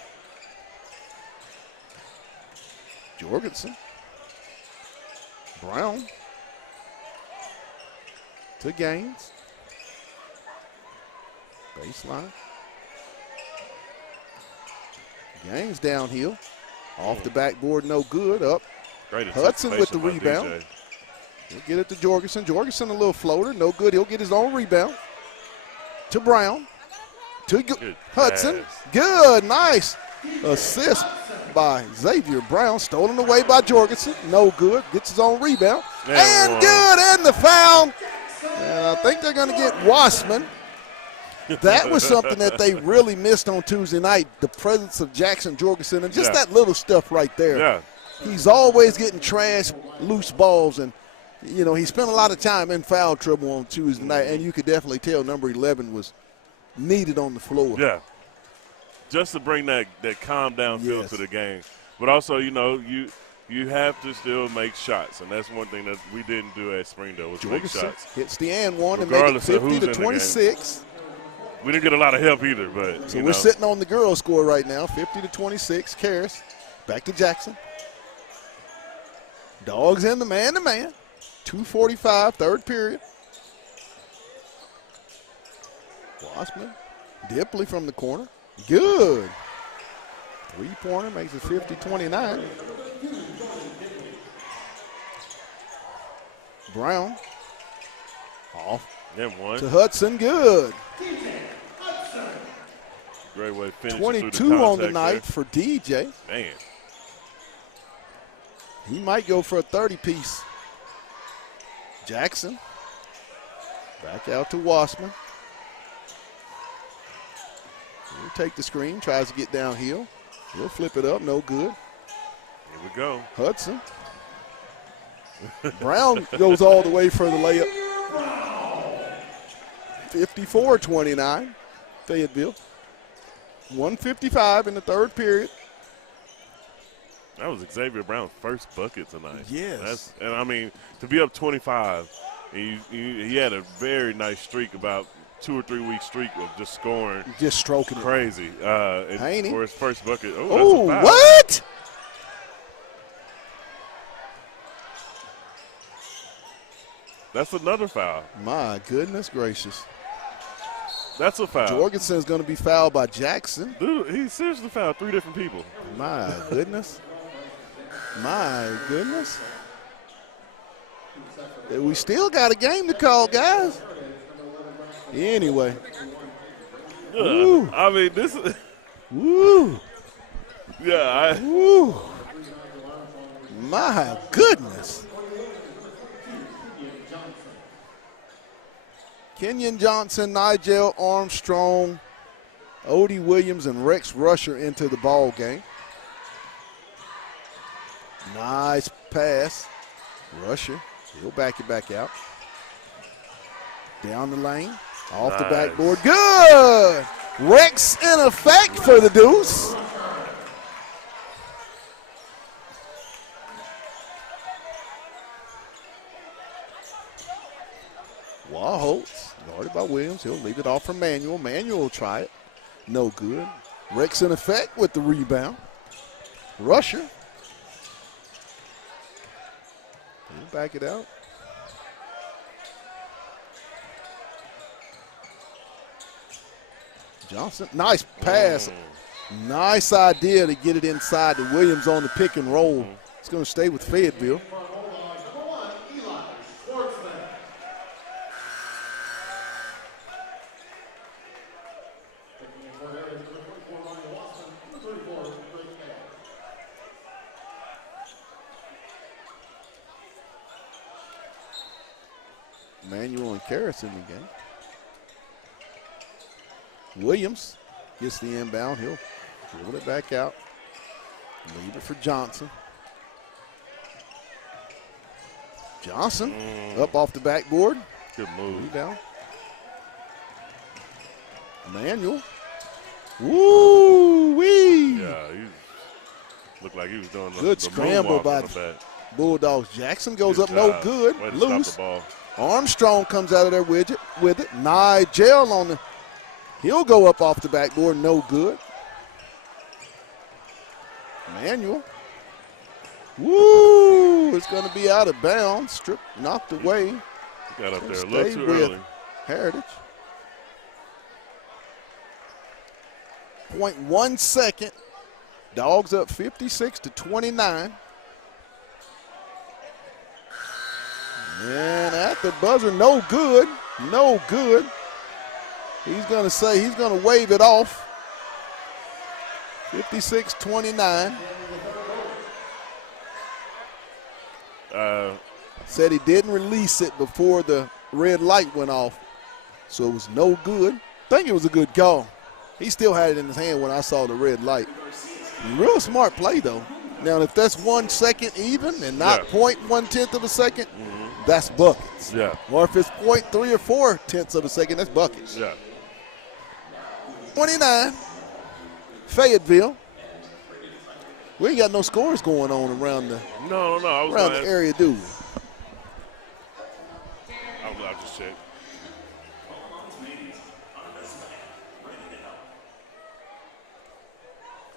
Jorgensen. Brown. To Gaines. Baseline. Gaines downhill. Off the backboard, no good. Up. Great Hudson with the by rebound. DJ. He'll get it to Jorgensen. Jorgensen a little floater, no good. He'll get his own rebound. to Brown. To Good Hudson. pass. Good, nice assist by Xavier Brown. Stolen away by Jorgensen. No good. Gets his own rebound. And one. good, and the foul. And I think they're going to get Wassman. That was something that they really missed on Tuesday night, the presence of Jackson Jorgensen and just that little stuff right there. Yeah. He's always getting trash, loose balls, and, you know, he spent a lot of time in foul trouble on Tuesday night, and you could definitely tell number 11 was needed on the floor. Yeah. Just to bring that calm down feel to the game. But also, you know, you have to still make shots, and that's one thing that we didn't do at Springdale was make shots. Hits the and one and make it 50-26. We didn't get a lot of help either, but so we're sitting on the girls' score right now, 50-26. Karras back to Jackson. Dogs in the man-to-man. 2:45, third period. Wassman, Dipley from the corner. Good. Three-pointer makes it 50-29. Brown off and one to Hudson. Good. Great way to finish. 22 on the night for DJ. Man. He might go for a 30-piece. Jackson. Back out to Wassman. He'll take the screen, tries to get downhill. He'll flip it up, no good. Here we go. Hudson. Brown goes all the way for the layup. 54-29, Fayetteville. 1:55 in the third period. That was Xavier Brown's first bucket tonight. Yes. And I mean, to be up 25, and he had a very nice streak, about 2 or 3 week streak of just scoring. Just stroking crazy. Haney. For his first bucket. Oh, that's a foul. What? That's another foul. My goodness gracious. That's a foul. Jorgensen's going to be fouled by Jackson. Dude, he seriously fouled 3 different people. My goodness. My goodness. We still got a game to call, guys. Anyway. I mean, this is. Woo. Yeah. Woo. My goodness. Kenyon Johnson, Nigel Armstrong, Odie Williams, and Rex Rusher into the ball game. Nice pass. Rusher, he'll back it back out. Down the lane, off the backboard. Good! Rex in effect for the deuce. Holtz, guarded by Williams. He'll leave it off for Manuel. Manuel will try it. No good. Rex in effect with the rebound. Rusher. He'll back it out. Johnson, nice pass. Nice idea to get it inside to Williams on the pick and roll. It's going to stay with Fayetteville. Manuel and Karras in the game. Williams gets the inbound. He'll roll it back out. Leave it for Johnson. Johnson up off the backboard. Good move. Rebound. Manuel. Woo-wee. Yeah, he looked like he was doing good the scramble by Bulldogs. Jackson goes up, no good. Loose. Armstrong comes out of there with it. Nigel on the, he'll go up off the backboard, no good. Manuel. Woo! It's going to be out of bounds. Stripped, knocked away. Got up there a little too early. Heritage. 0.1 second. Dogs up 56-29. And at the buzzer, no good. No good. He's going to say he's going to wave it off. 56-29. Said he didn't release it before the red light went off, so it was no good. I think it was a good call. He still had it in his hand when I saw the red light. Real smart play, though. Now, if that's 1 second even and not 0.1 of a second, that's buckets. Yeah. Or if it's 0.3 or 4 tenths of a second, that's buckets. Yeah. 29, Fayetteville. We ain't got no scores going on around the around the area, do we? I'll just check.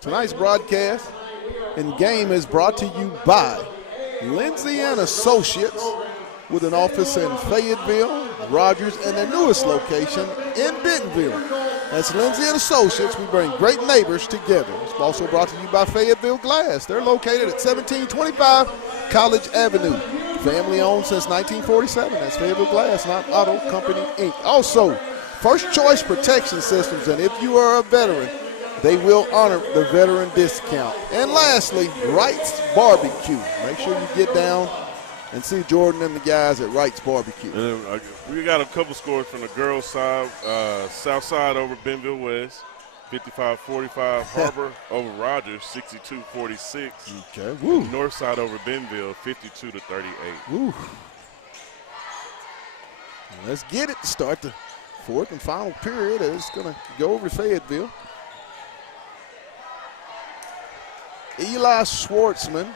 Tonight's broadcast and game is brought to you by Lindsay and Associates, with an office in Fayetteville, Rogers, and their newest location in Bentonville. That's Lindsay and Associates. We bring great neighbors together. It's also brought to you by Fayetteville Glass. They're located at 1725 College Avenue. Family owned since 1947. That's Fayetteville Glass, not Auto Company, Inc. Also, First Choice Protection Systems, and if you are a veteran, they will honor the veteran discount. And lastly, Wright's Barbecue. Make sure you get down and see Jordan and the guys at Wright's Barbecue. And we got a couple scores from the girls' side. South side over Bentonville West, 55-45. Harbor over Rogers, 62-46. Okay. Woo. North side over Bentonville, 52-38. Woo. Let's get it. Start the fourth and final period. It's going to go over Fayetteville. Eli Schwartzman,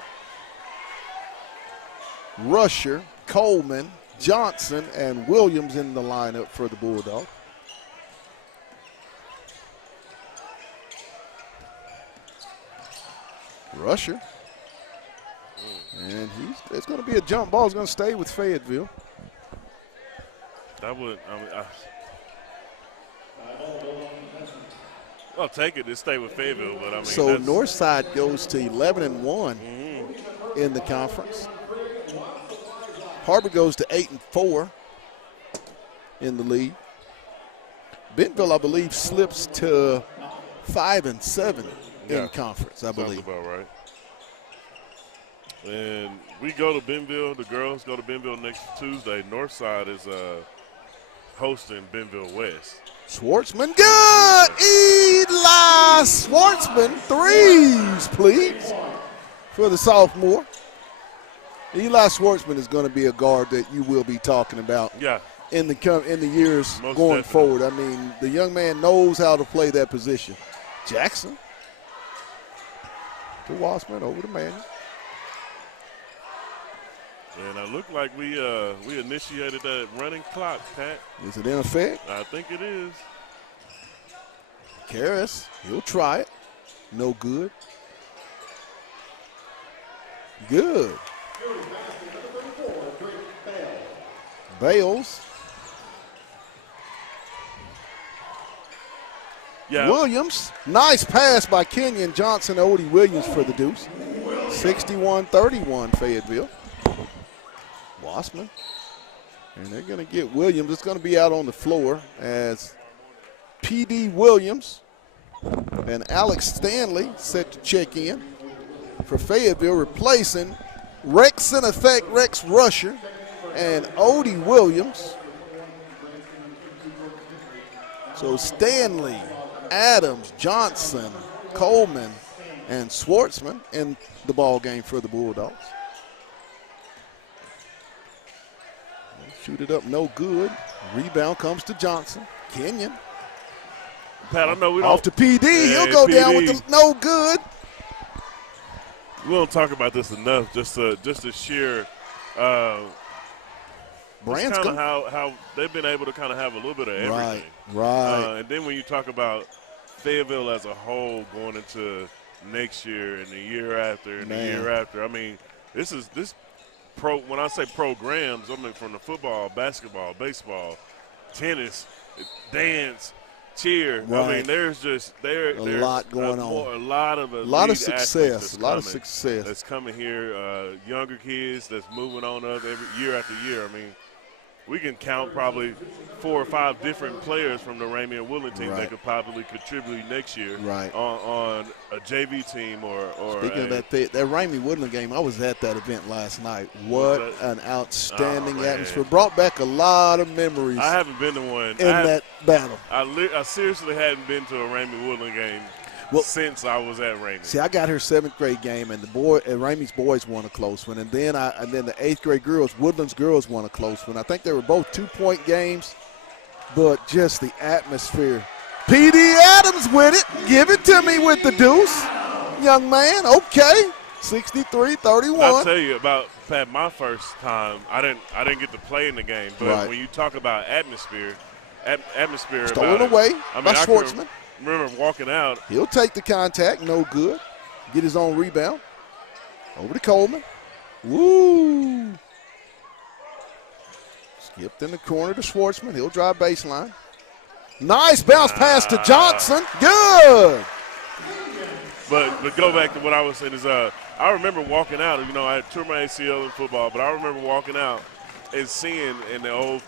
Rusher, Coleman, Johnson, and Williams in the lineup for the Bulldogs. Rusher. And it's going to be a jump ball. It's going to stay with Fayetteville. I'll take it to stay with Fayetteville, but I mean. So Northside goes to 11-1 in the conference. Harbor goes to 8-4 in the league. Bentonville, I believe, slips to 5-7 in conference, I believe. Sounds about right. And we go to Bentonville. The girls go to Bentonville next Tuesday. Northside is hosting Bentonville West. Schwartzman, good. Eli Schwartzman, threes, please, for the sophomore. Eli Schwartzman is going to be a guard that you will be talking about in the years Most going definitely. forward. I mean, the young man knows how to play that position. Jackson to Wassman, over to Manning. And it looked like we initiated that running clock, Pat. Is it in effect? I think it is. Karras, he'll try it. No good. Good. Bales. Yeah. Williams. Nice pass by Kenyon Johnson. Odie Williams for the deuce. 61-31 Fayetteville. Wassman. And they're going to get Williams. It's going to be out on the floor as P.D. Williams and Alex Stanley set to check in for Fayetteville, replacing Rex Rusher and Odie Williams. So Stanley, Adams, Johnson, Coleman, and Schwartzman in the ball game for the Bulldogs. Shoot it up, no good. Rebound comes to Johnson. Kenyon. Pat, I know we don't. Off to PD. Yeah, He'll go PD. down with the no good. We don't talk about this enough. Just the sheer. Branscombe. Kind of how they've been able to kind of have a little bit of everything. Right. And then when you talk about Fayetteville as a whole going into next year and the year after and the year after, I mean, this when I say programs, I mean from the football, basketball, baseball, tennis, dance, cheer. Right. I mean, there's a lot going on. A lot of success. A lot of success. That's coming here. Younger kids that's moving on up every year after year. I mean, we can count probably 4 or 5 different players from the Ramey and Woodland team Right. that could probably contribute next year Right. on a JV team or Speaking of that Ramey Woodland game, I was at that event last night. What an outstanding atmosphere. Brought back a lot of memories. I haven't been to one. In that battle. I seriously hadn't been to a Ramey Woodland game since I was at Ramey. See, I got her 7th grade game, and Ramey's boys won a close one, and then the 8th grade girls, Woodland's girls, won a close one. I think they were both 2-point games, but just the atmosphere. P.D. Adams with it. Give it to me with the deuce, young man. Okay, 63-31. I'll tell you about Pat. My first time, I didn't get to play in the game, but when you talk about atmosphere stolen away by Schwartzman. I remember walking out. He'll take the contact, no good. Get his own rebound. Over to Coleman. Woo! Skipped in the corner to Schwartzman. He'll drive baseline. Nice bounce pass to Johnson. Good. But go back to what I was saying is I remember walking out. You know, I had tore my ACL in football, but I remember walking out and seeing in the old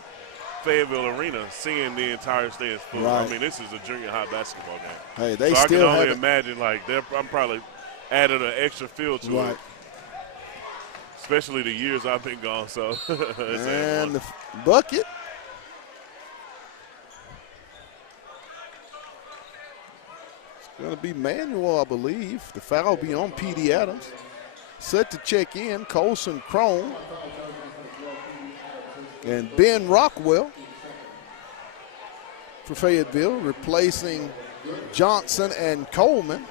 Fayetteville Arena, seeing the entire stands full. Right. I mean, this is a junior high basketball game. Hey, they so still I can only have imagine, like, I'm probably added an extra feel to it. Especially the years I've been gone. So and the bucket. It's going to be manual, I believe. The foul will be on P.D. Adams. Set to check in, Colson Crone. And Ben Rockwell for Fayetteville, replacing Johnson and Coleman.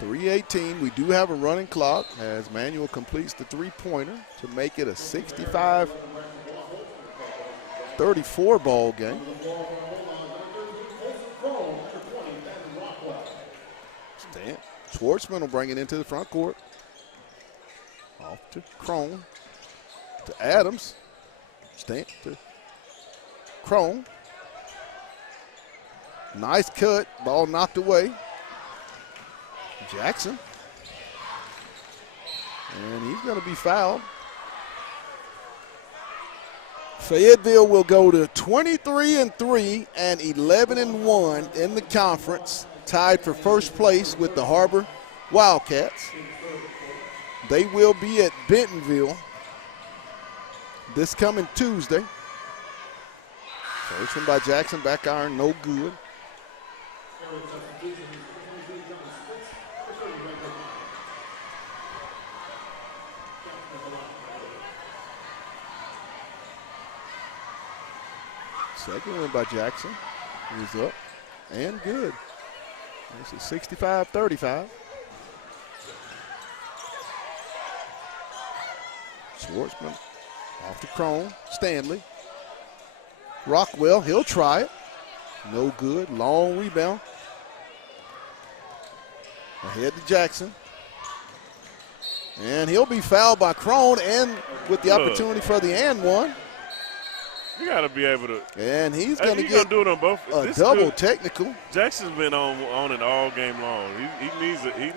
3:18. We do have a running clock as Manuel completes the three-pointer to make it a 65-34 ball game. Schwartzman will bring it into the front court. Off to Crone, to Adams, Stamp to Crone. Nice cut, ball knocked away. Jackson. And he's going to be fouled. Fayetteville will go to 23-3 and 11-1 in the conference, tied for first place with the Harbor Wildcats. They will be at Bentonville this coming Tuesday. First one by Jackson, back iron, no good. Second one by Jackson. He was up and good. This is 65-35. Schwartzman off to Crone. Stanley. Rockwell, he'll try it. No good. Long rebound. Ahead to Jackson. And he'll be fouled by Crone and with the opportunity for the and one. You got to be able to. And he's going to get do it on both. A double technical. Jackson's been on it all game long. He needs it. There's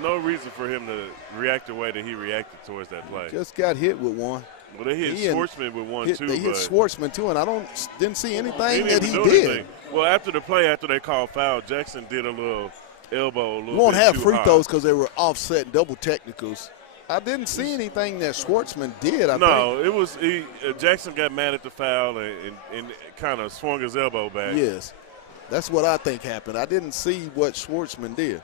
no reason for him to react the way that he reacted towards that play. Just got hit with one. Well, they hit Schwartzman with one too. They hit Schwartzman too, and didn't see anything that he did. Anything. Well, after the play, after they called foul, Jackson did a little elbow. We won't have free throws because they were offset double technicals. I didn't see anything that Schwartzman did. I think. It was Jackson got mad at the foul and kind of swung his elbow back. Yes, that's what I think happened. I didn't see what Schwartzman did.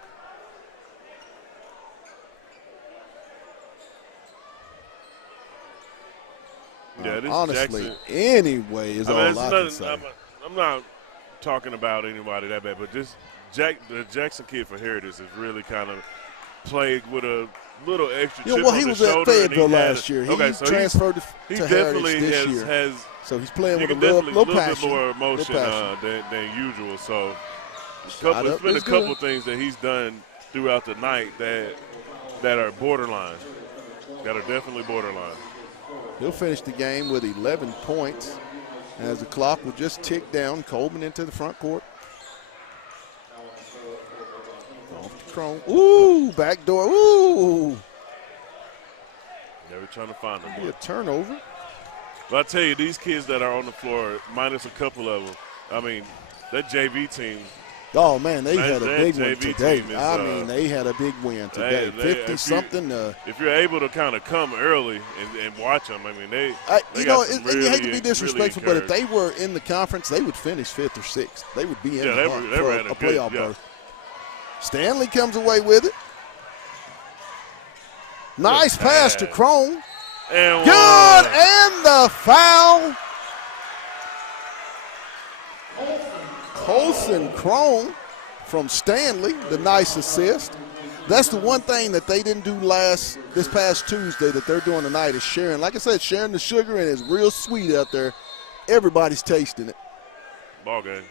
Yeah, this honestly, Jackson, anyway, is all I can say. I'm not talking about anybody that bad, but this the Jackson kid for Heritage has really kind of played with a little extra chip on he his was shoulder. at Fayetteville last year. He transferred to definitely Heritage this year. So he's playing with a little bit more emotion than usual. So there's been a couple things that he's done throughout the night that are borderline, that are definitely borderline. He'll finish the game with 11 points as the clock will just tick down. Coleman into the front court. Off to Crone. Ooh, backdoor. Ooh. we're trying to find them. Be a turnover. But I tell you, these kids that are on the floor, minus a couple of them, I mean, that JV team. Oh, man, they had a big JV one today. team is, I mean, they had a big win today. 50-something. If you're able to kind of come early and watch them, I mean, they you got know, some and you hate to be really, disrespectful, really but if they were in the conference, they would finish 5th or 6th. They would be in Yeah, the they hunt were for in a a good- playoff yeah. berth. Stanley comes away with it. Nice pass to Crone. And Good, one. and the foul. Colson Crone from Stanley, the nice assist. That's the one thing that they didn't do this past Tuesday that they're doing tonight is sharing. Like I said, sharing the sugar, and it's real sweet out there. Everybody's tasting it. Ball game.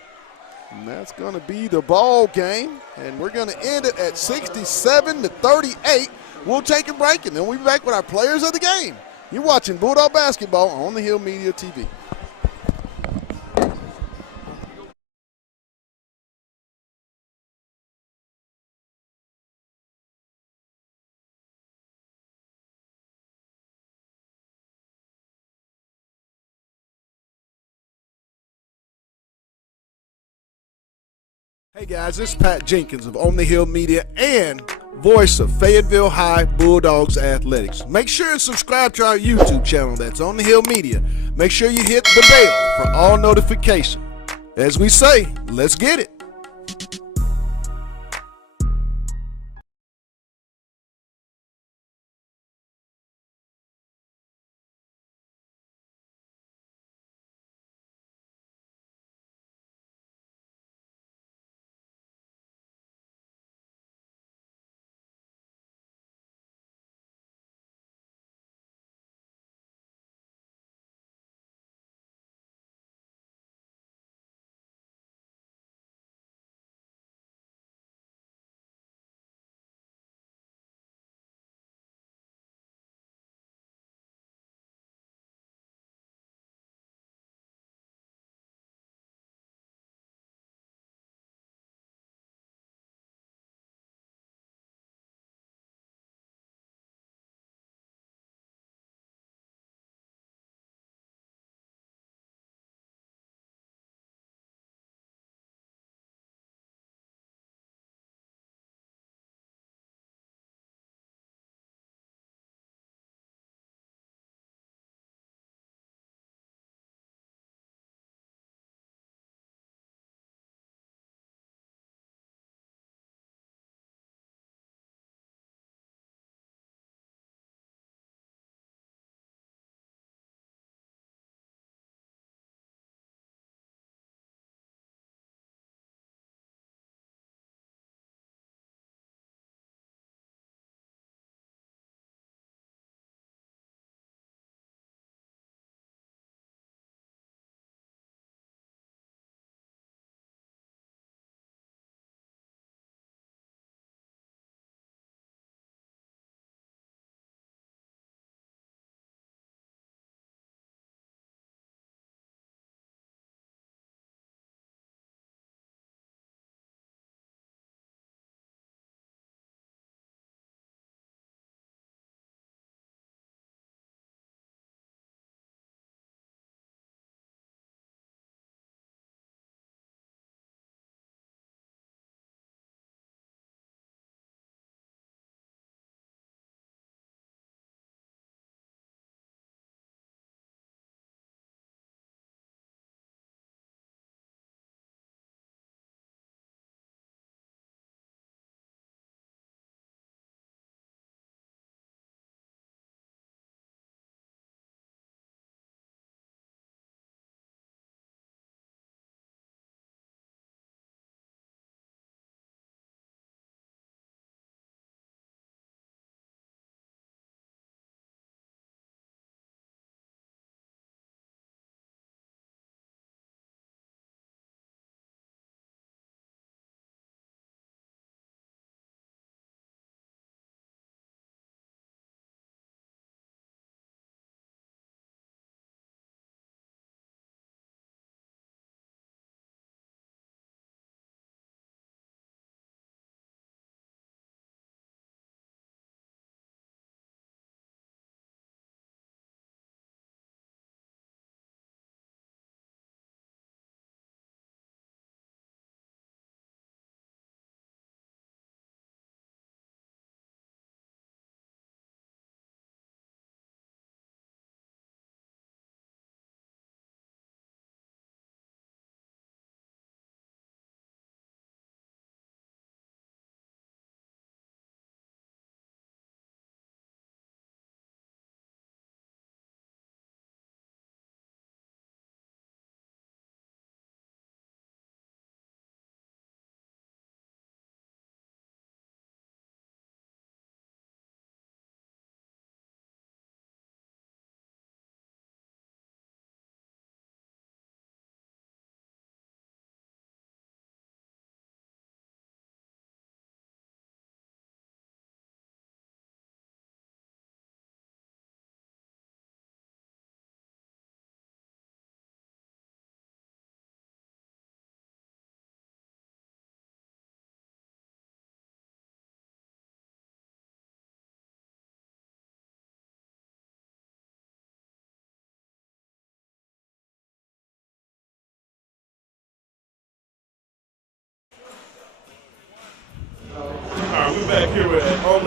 And that's going to be the ball game, and we're going to end it at 67-38. We'll take a break, and then we'll be back with our players of the game. You're watching Bulldog Basketball on the Hill Media TV. Hey guys, this is Pat Jenkins of On the Hill Media and voice of Fayetteville High Bulldogs Athletics. Make sure and subscribe to our YouTube channel that's On the Hill Media. Make sure you hit the bell for all notifications. As we say, let's get it.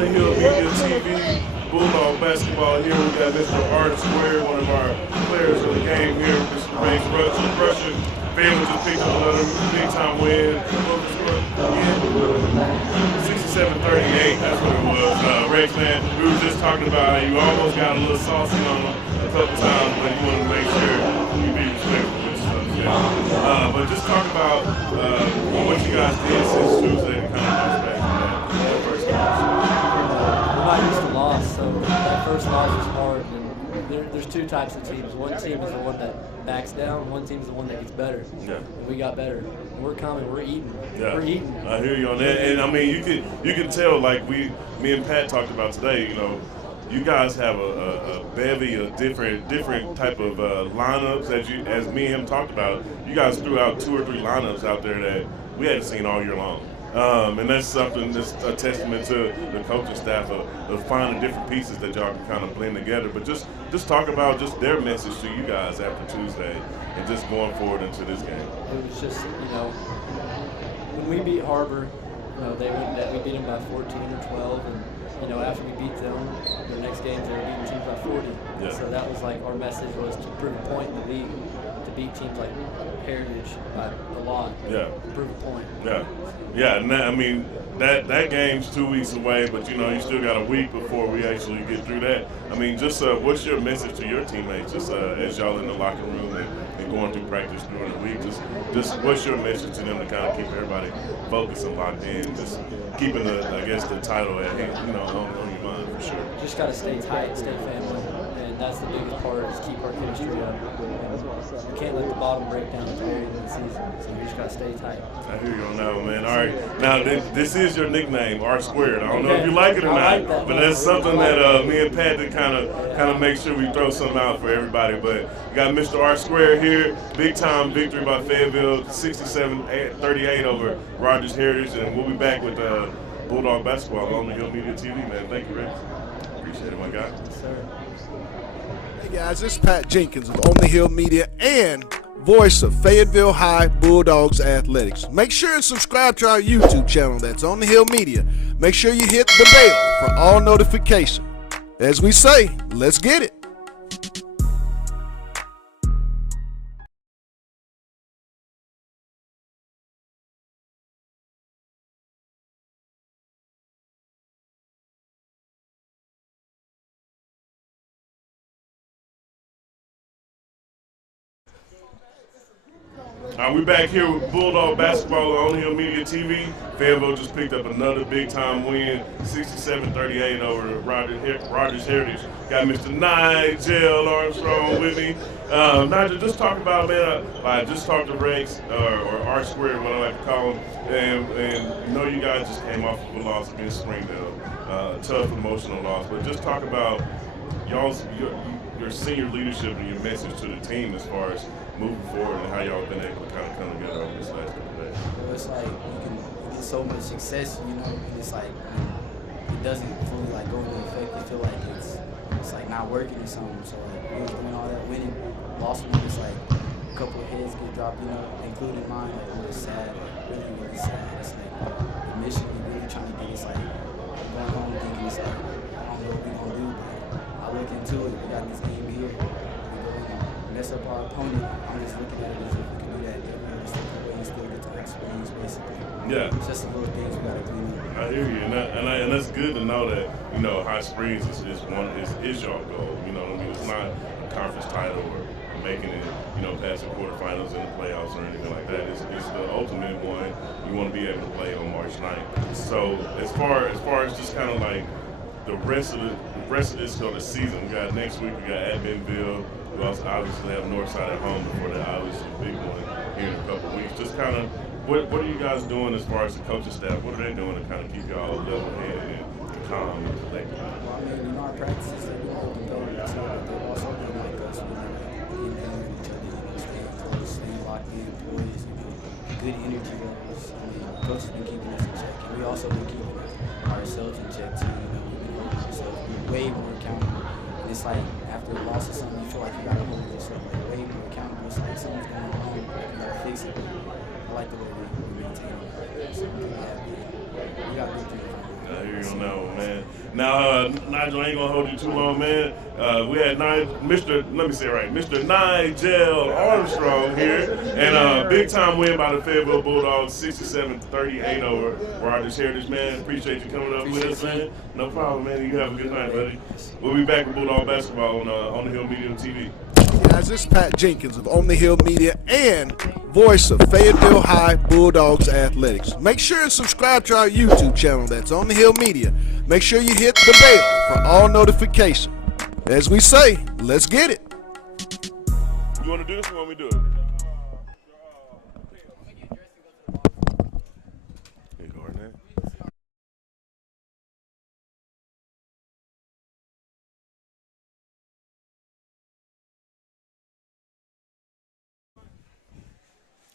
the Hill Media TV, Bulldog basketball here. We got Mr. Art Square, one of our players of the game here, Mr. Reigns Rusher. Fayetteville just picked up another big-time win. 67-38, that's what it was. Rex, man, we were just talking about how you almost got a little saucy on them a couple times, but you want to make sure you be respectful with yourself. Yeah. But just talk about what you guys did since Tuesday to kind of bounce back from that first game. We're not used to loss, so that first loss is hard. And there's two types of teams. One team is the one that backs down. One team is the one that gets better. Yeah. And we got better. And we're coming. We're eating. Yeah. We're eating. I hear you on that. And I mean, you can tell, like me and Pat talked about today. You know, you guys have a bevy of different type of lineups as me and him talked about. You guys threw out 2 or 3 lineups out there that we hadn't seen all year long. And that's something that's a testament to the coaching staff of finding different pieces that y'all can kind of blend together. But just talk about just their message to you guys after Tuesday and just going forward into this game. It was just, when we beat Harbor, we beat them by 14 or 12, and after we beat them, their next games they were beating teams by 40. Yeah. So that was like our message was to prove a point in the league, to beat teams like Heritage by a lot. Yeah. To prove a point. Yeah. Yeah, and I mean, that game's 2 weeks away, but you still got a week before we actually get through that. I mean, just what's your message to your teammates, just as y'all in the locker room and going through practice during the week? Just what's your message to them to kind of keep everybody focused and locked in, just keeping the title at hand, on your mind for sure. Just gotta stay tight, stay family, and that's the biggest part is keep our chemistry up. We can't let the bottom break down at the very end of the season, so we just gotta stay tight. I hear you on that one, man. All right, now this is your nickname, R Squared. I don't know if you like it or not, but that's something that me and Pat did kind of make sure we throw something out for everybody. But you got Mr. R Square here, big time victory by Fayetteville, 67-38 over Rogers Heritage, and we'll be back with Bulldog basketball on the Hill Media TV, man. Thank you, Rick. Appreciate it, my guy. Yes, sir. Hey guys, this is Pat Jenkins of On the Hill Media and voice of Fayetteville High Bulldogs Athletics. Make sure and subscribe to our YouTube channel that's On the Hill Media. Make sure you hit the bell for all notifications. As we say, let's get it. We're back here with Bulldog basketball on Hill Media TV. Fayetteville just picked up another big-time win, 67-38 over Rogers Heritage. Got Mr. Nigel Armstrong with me. Nigel, just talk about, man, I just talked to Rex, or R Squared, what I like to call him, and you guys just came off of a loss against Springdale. Tough emotional loss, but just talk about your senior leadership and your message to the team as far as moving forward and how y'all been able to kind of come together over this last couple of days. Well, it's like you get so much success, and it's like it doesn't fully go into effect. You feel like it's like not working or something. So we was doing all that winning, lost one. It's like a couple of heads get dropped, including mine. It was sad, really sad. It's like the mission we really trying to get. It's like going home thinking it's like I don't know what we gonna do, but I look into it. We got this game here. Mess up our opponent. I'm just looking at it as if we can do that every other step of the way and still get to high springs, basically. Yeah. It's just the little things we got to clean up. I hear you, and that's good to know that High Springs is your goal. It's not a conference title or making it past the quarterfinals in the playoffs or anything like that. It's the ultimate one. You want to be able to play on March 9th. So as far as just kind of like the rest of this season, we got next week we got at Bentonville. We also obviously have Northside at home before that obviously big one here in a couple of weeks. Just kind of, what are you guys doing as far as the coaching staff? What are they doing to kind of keep y'all level-headed and calm and collected? Well, our practices that we hold competitive to, but they're also doing like us. Being there with each other, staying close, staying locked in, poised, good energy levels. Coach has been keeping us in check, and we also been keeping ourselves in check too. We've been holding ourselves way more accountable. And it's like after a loss or something, you feel like you gotta hold yourself way more accountable. It's like something's going wrong, you gotta fix it. I like the way we maintain it. So I'm really happy. We got victory. I I hear you on that one, man. Now, Nigel, I ain't gonna hold you too long, man. We had Mr. Nigel Armstrong here, and big time win by the Fayetteville Bulldogs, 67-38 over Rogers Heritage, man. Appreciate you coming up with us, man. No problem, man. You have a good night, buddy. We'll be back with Bulldog basketball on the Hill Media TV. Guys, this is Pat Jenkins of On the Hill Media and voice of Fayetteville High Bulldogs Athletics. Make sure and subscribe to our YouTube channel. That's On the Hill Media. Make sure you hit the bell for all notifications. As we say, let's get it. You want to do this or want me to do it? Here you go, Arnett.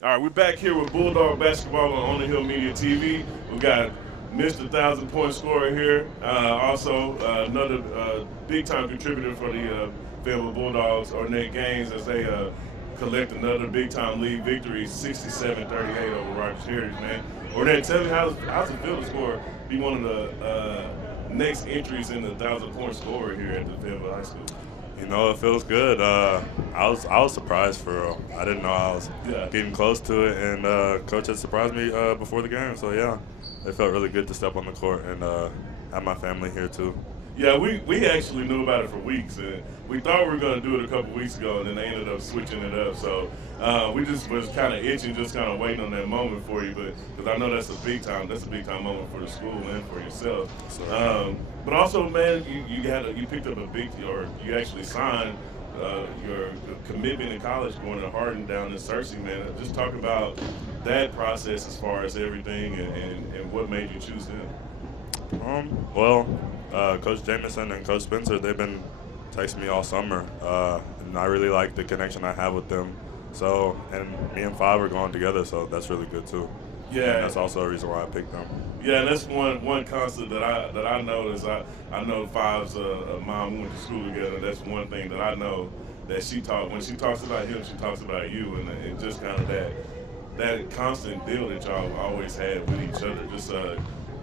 All right, we're back here with Bulldog basketball on the Hill Media TV. We got Mr. 1,000-point scorer here. Also, another big-time contributor for the Fayetteville Bulldogs, Arnett Gaines, as they collect another big-time league victory, 67-38 over Rogers Heritage, man. Arnett, tell me how's it feel to score, be one of the next entries in the 1,000-point scorer here at the Fayetteville High School? You know, it feels good. I was surprised for real. I didn't know I was getting close to it, and Coach had surprised me before the game. So yeah, it felt really good to step on the court and have my family here too. Yeah, we actually knew about it for weeks, and we thought we were going to do it a couple weeks ago, and then they ended up switching it up. So we just was kind of itching, just kind of waiting on that moment for you, because I know that's a big time moment for the school and for yourself. But also, man, you picked up you actually signed your commitment in college going to Hardin down in Searcy, man. Just talk about that process as far as everything and what made you choose them. Coach Jamison and Coach Spencer, they've been texting me all summer, and I really like the connection I have with them. So, and me and Five are going together, so that's really good too. Yeah, and that's also a reason why I picked them. Yeah, that's one constant that I know is I know Five's mom. We went to school together. That's one thing that I know that when she talks about him, she talks about you, and just kind of that constant deal that y'all always had with each other.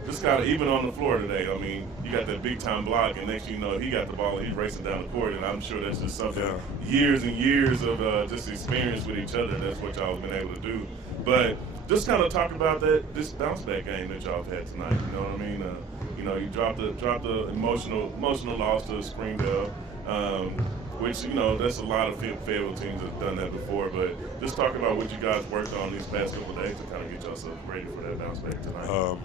Just kind of even on the floor today. I mean, you got that big time block, and next thing you know, he got the ball and he's racing down the court, and I'm sure that's just something years and years of just experience with each other. That's what y'all have been able to do. But just kind of talk about this bounce back game that y'all have had tonight. You know what I mean? You dropped the emotional loss to Springdale, which that's a lot of Fayetteville teams have done that before. But just talk about what you guys worked on these past couple of days to kind of get yourself ready for that bounce back tonight.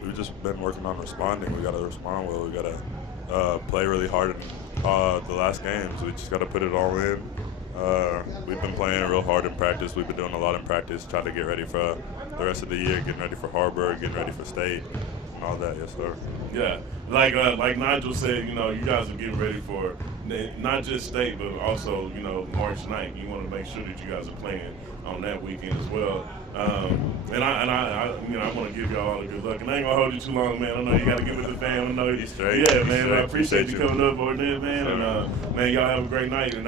We've just been working on responding. We got to respond well. We got to play really hard in the last games. We just got to put it all in. We've been playing real hard in practice. We've been doing a lot in practice, trying to get ready for the rest of the year, getting ready for Harburg, getting ready for state, and all that. Yes, sir. Yeah, like Nigel said, you guys are getting ready for not just state, but also March 9th. You want to make sure that you guys are playing on that weekend as well. And I want to give y'all all the good luck. And I ain't gonna hold you too long, man. I know you got to give it to the fam. I know you straight. Yeah, man. I appreciate you coming up on there, man. And man, y'all have a great night. And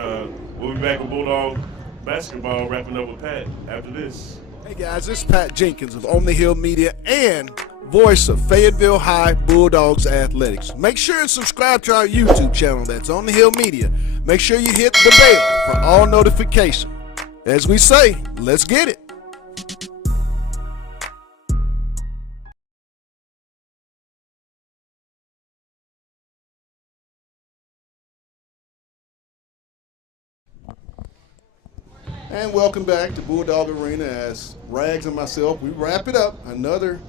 we'll be back with Bulldog basketball, wrapping up with Pat after this. Hey guys, this is Pat Jenkins of On the Hill Media and voice of Fayetteville High Bulldogs Athletics. Make sure and subscribe to our YouTube channel. That's On the Hill Media. Make sure you hit the bell for all notifications. As we say, let's get it. And welcome back to Bulldog Arena as Rags and myself, we wrap it up. Another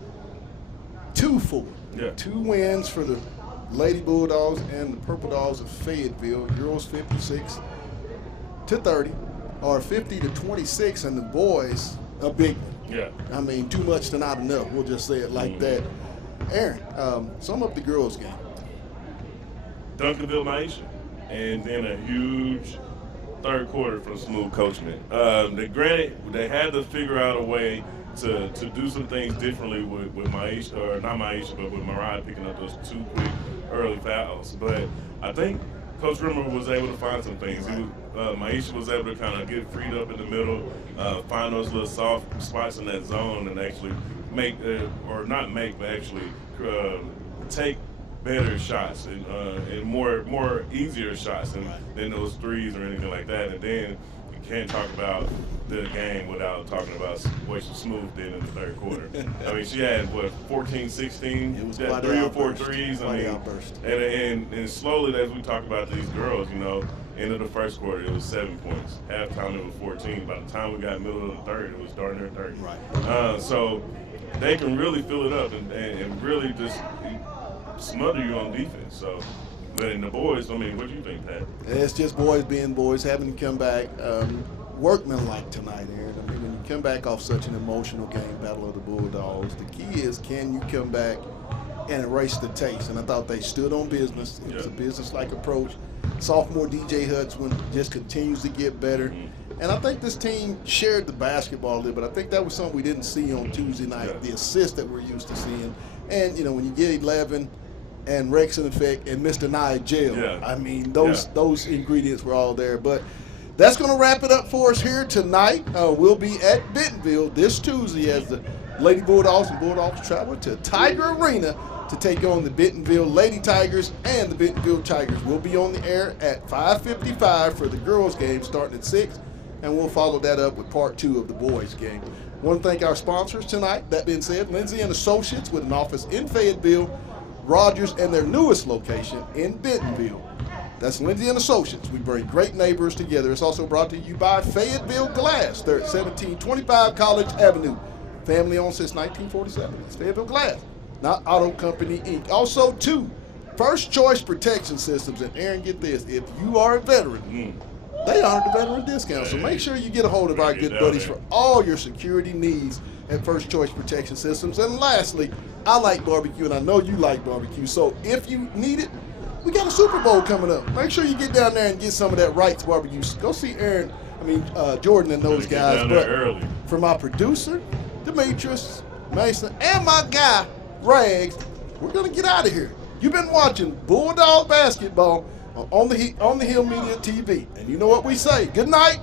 2-4. Yeah. 2 wins for the Lady Bulldogs and the Purple Dogs of Fayetteville. Girls 56-30, or 50-26, and the boys a big one. Yeah. I mean, too much to not enough. We'll just say it like that. Aaron, sum up the girls' game. Duncanville Maisha, and then a huge third quarter from smooth coaching. They had to figure out a way to do some things differently with Maisha, or not Maisha, but with Mariah picking up those 2 quick early fouls. But I think Coach Rimmer was able to find some things. Maisha was able to kind of get freed up in the middle, find those little soft spots in that zone, and actually take better shots and more easier shots than those threes or anything like that. And then you can't talk about the game without talking about what she Smooth did in the third quarter. I mean, she had 14, 16. It was she had quite 3 an or 4 outburst. threes. Quite an outburst. And slowly as we talk about these girls, end of the first quarter it was 7 points. Halftime it was 14. By the time we got middle of the third, it was darn near 30. Right. So they can really fill it up and really just smother you on defense. So, but in the boys, I mean, what do you think, Pat? It's just boys being boys, having to come back workmanlike tonight, Aaron. I mean, when you come back off such an emotional game, Battle of the Bulldogs, the key is can you come back and erase the taste? And I thought they stood on business. It was a business-like approach. Sophomore DJ Hudson just continues to get better. And I think this team shared the basketball a little bit. I think that was something we didn't see on Tuesday night, the assist that we're used to seeing. And, when you get 11 and Rex in effect and Mr. Nigel, I mean, those ingredients were all there. But that's going to wrap it up for us here tonight. We'll be at Bentonville this Tuesday as the Lady Bulldogs and Bulldogs travel to Tiger Arena to take on the Bentonville Lady Tigers, and the Bentonville Tigers will be on the air at 5:55 for the girls' game starting at 6, and we'll follow that up with part 2 of the boys' game. I want to thank our sponsors tonight. That being said, Lindsay & Associates with an office in Fayetteville, Rogers, and their newest location in Bentonville. That's Lindsay & Associates. We bring great neighbors together. It's also brought to you by Fayetteville Glass. They're at 1725 College Avenue. Family owned since 1947. It's Fayetteville Glass, not Auto Company, Inc. Also, 2 First Choice Protection Systems. And Aaron, get this. If you are a veteran, they honor the veteran discount. So make sure you get a hold of our good buddies for all your security needs at First Choice Protection Systems. And lastly, I like barbecue, and I know you like barbecue. So if you need it, we got a Super Bowl coming up. Make sure you get down there and get some of that Wright's barbecue. Go see Jordan and those guys. But early. For my producer, Demetrius, Mason, and my guy, Rags, we're going to get out of here. You've been watching Bulldog Basketball on the Hill Media TV. And you know what we say. Good night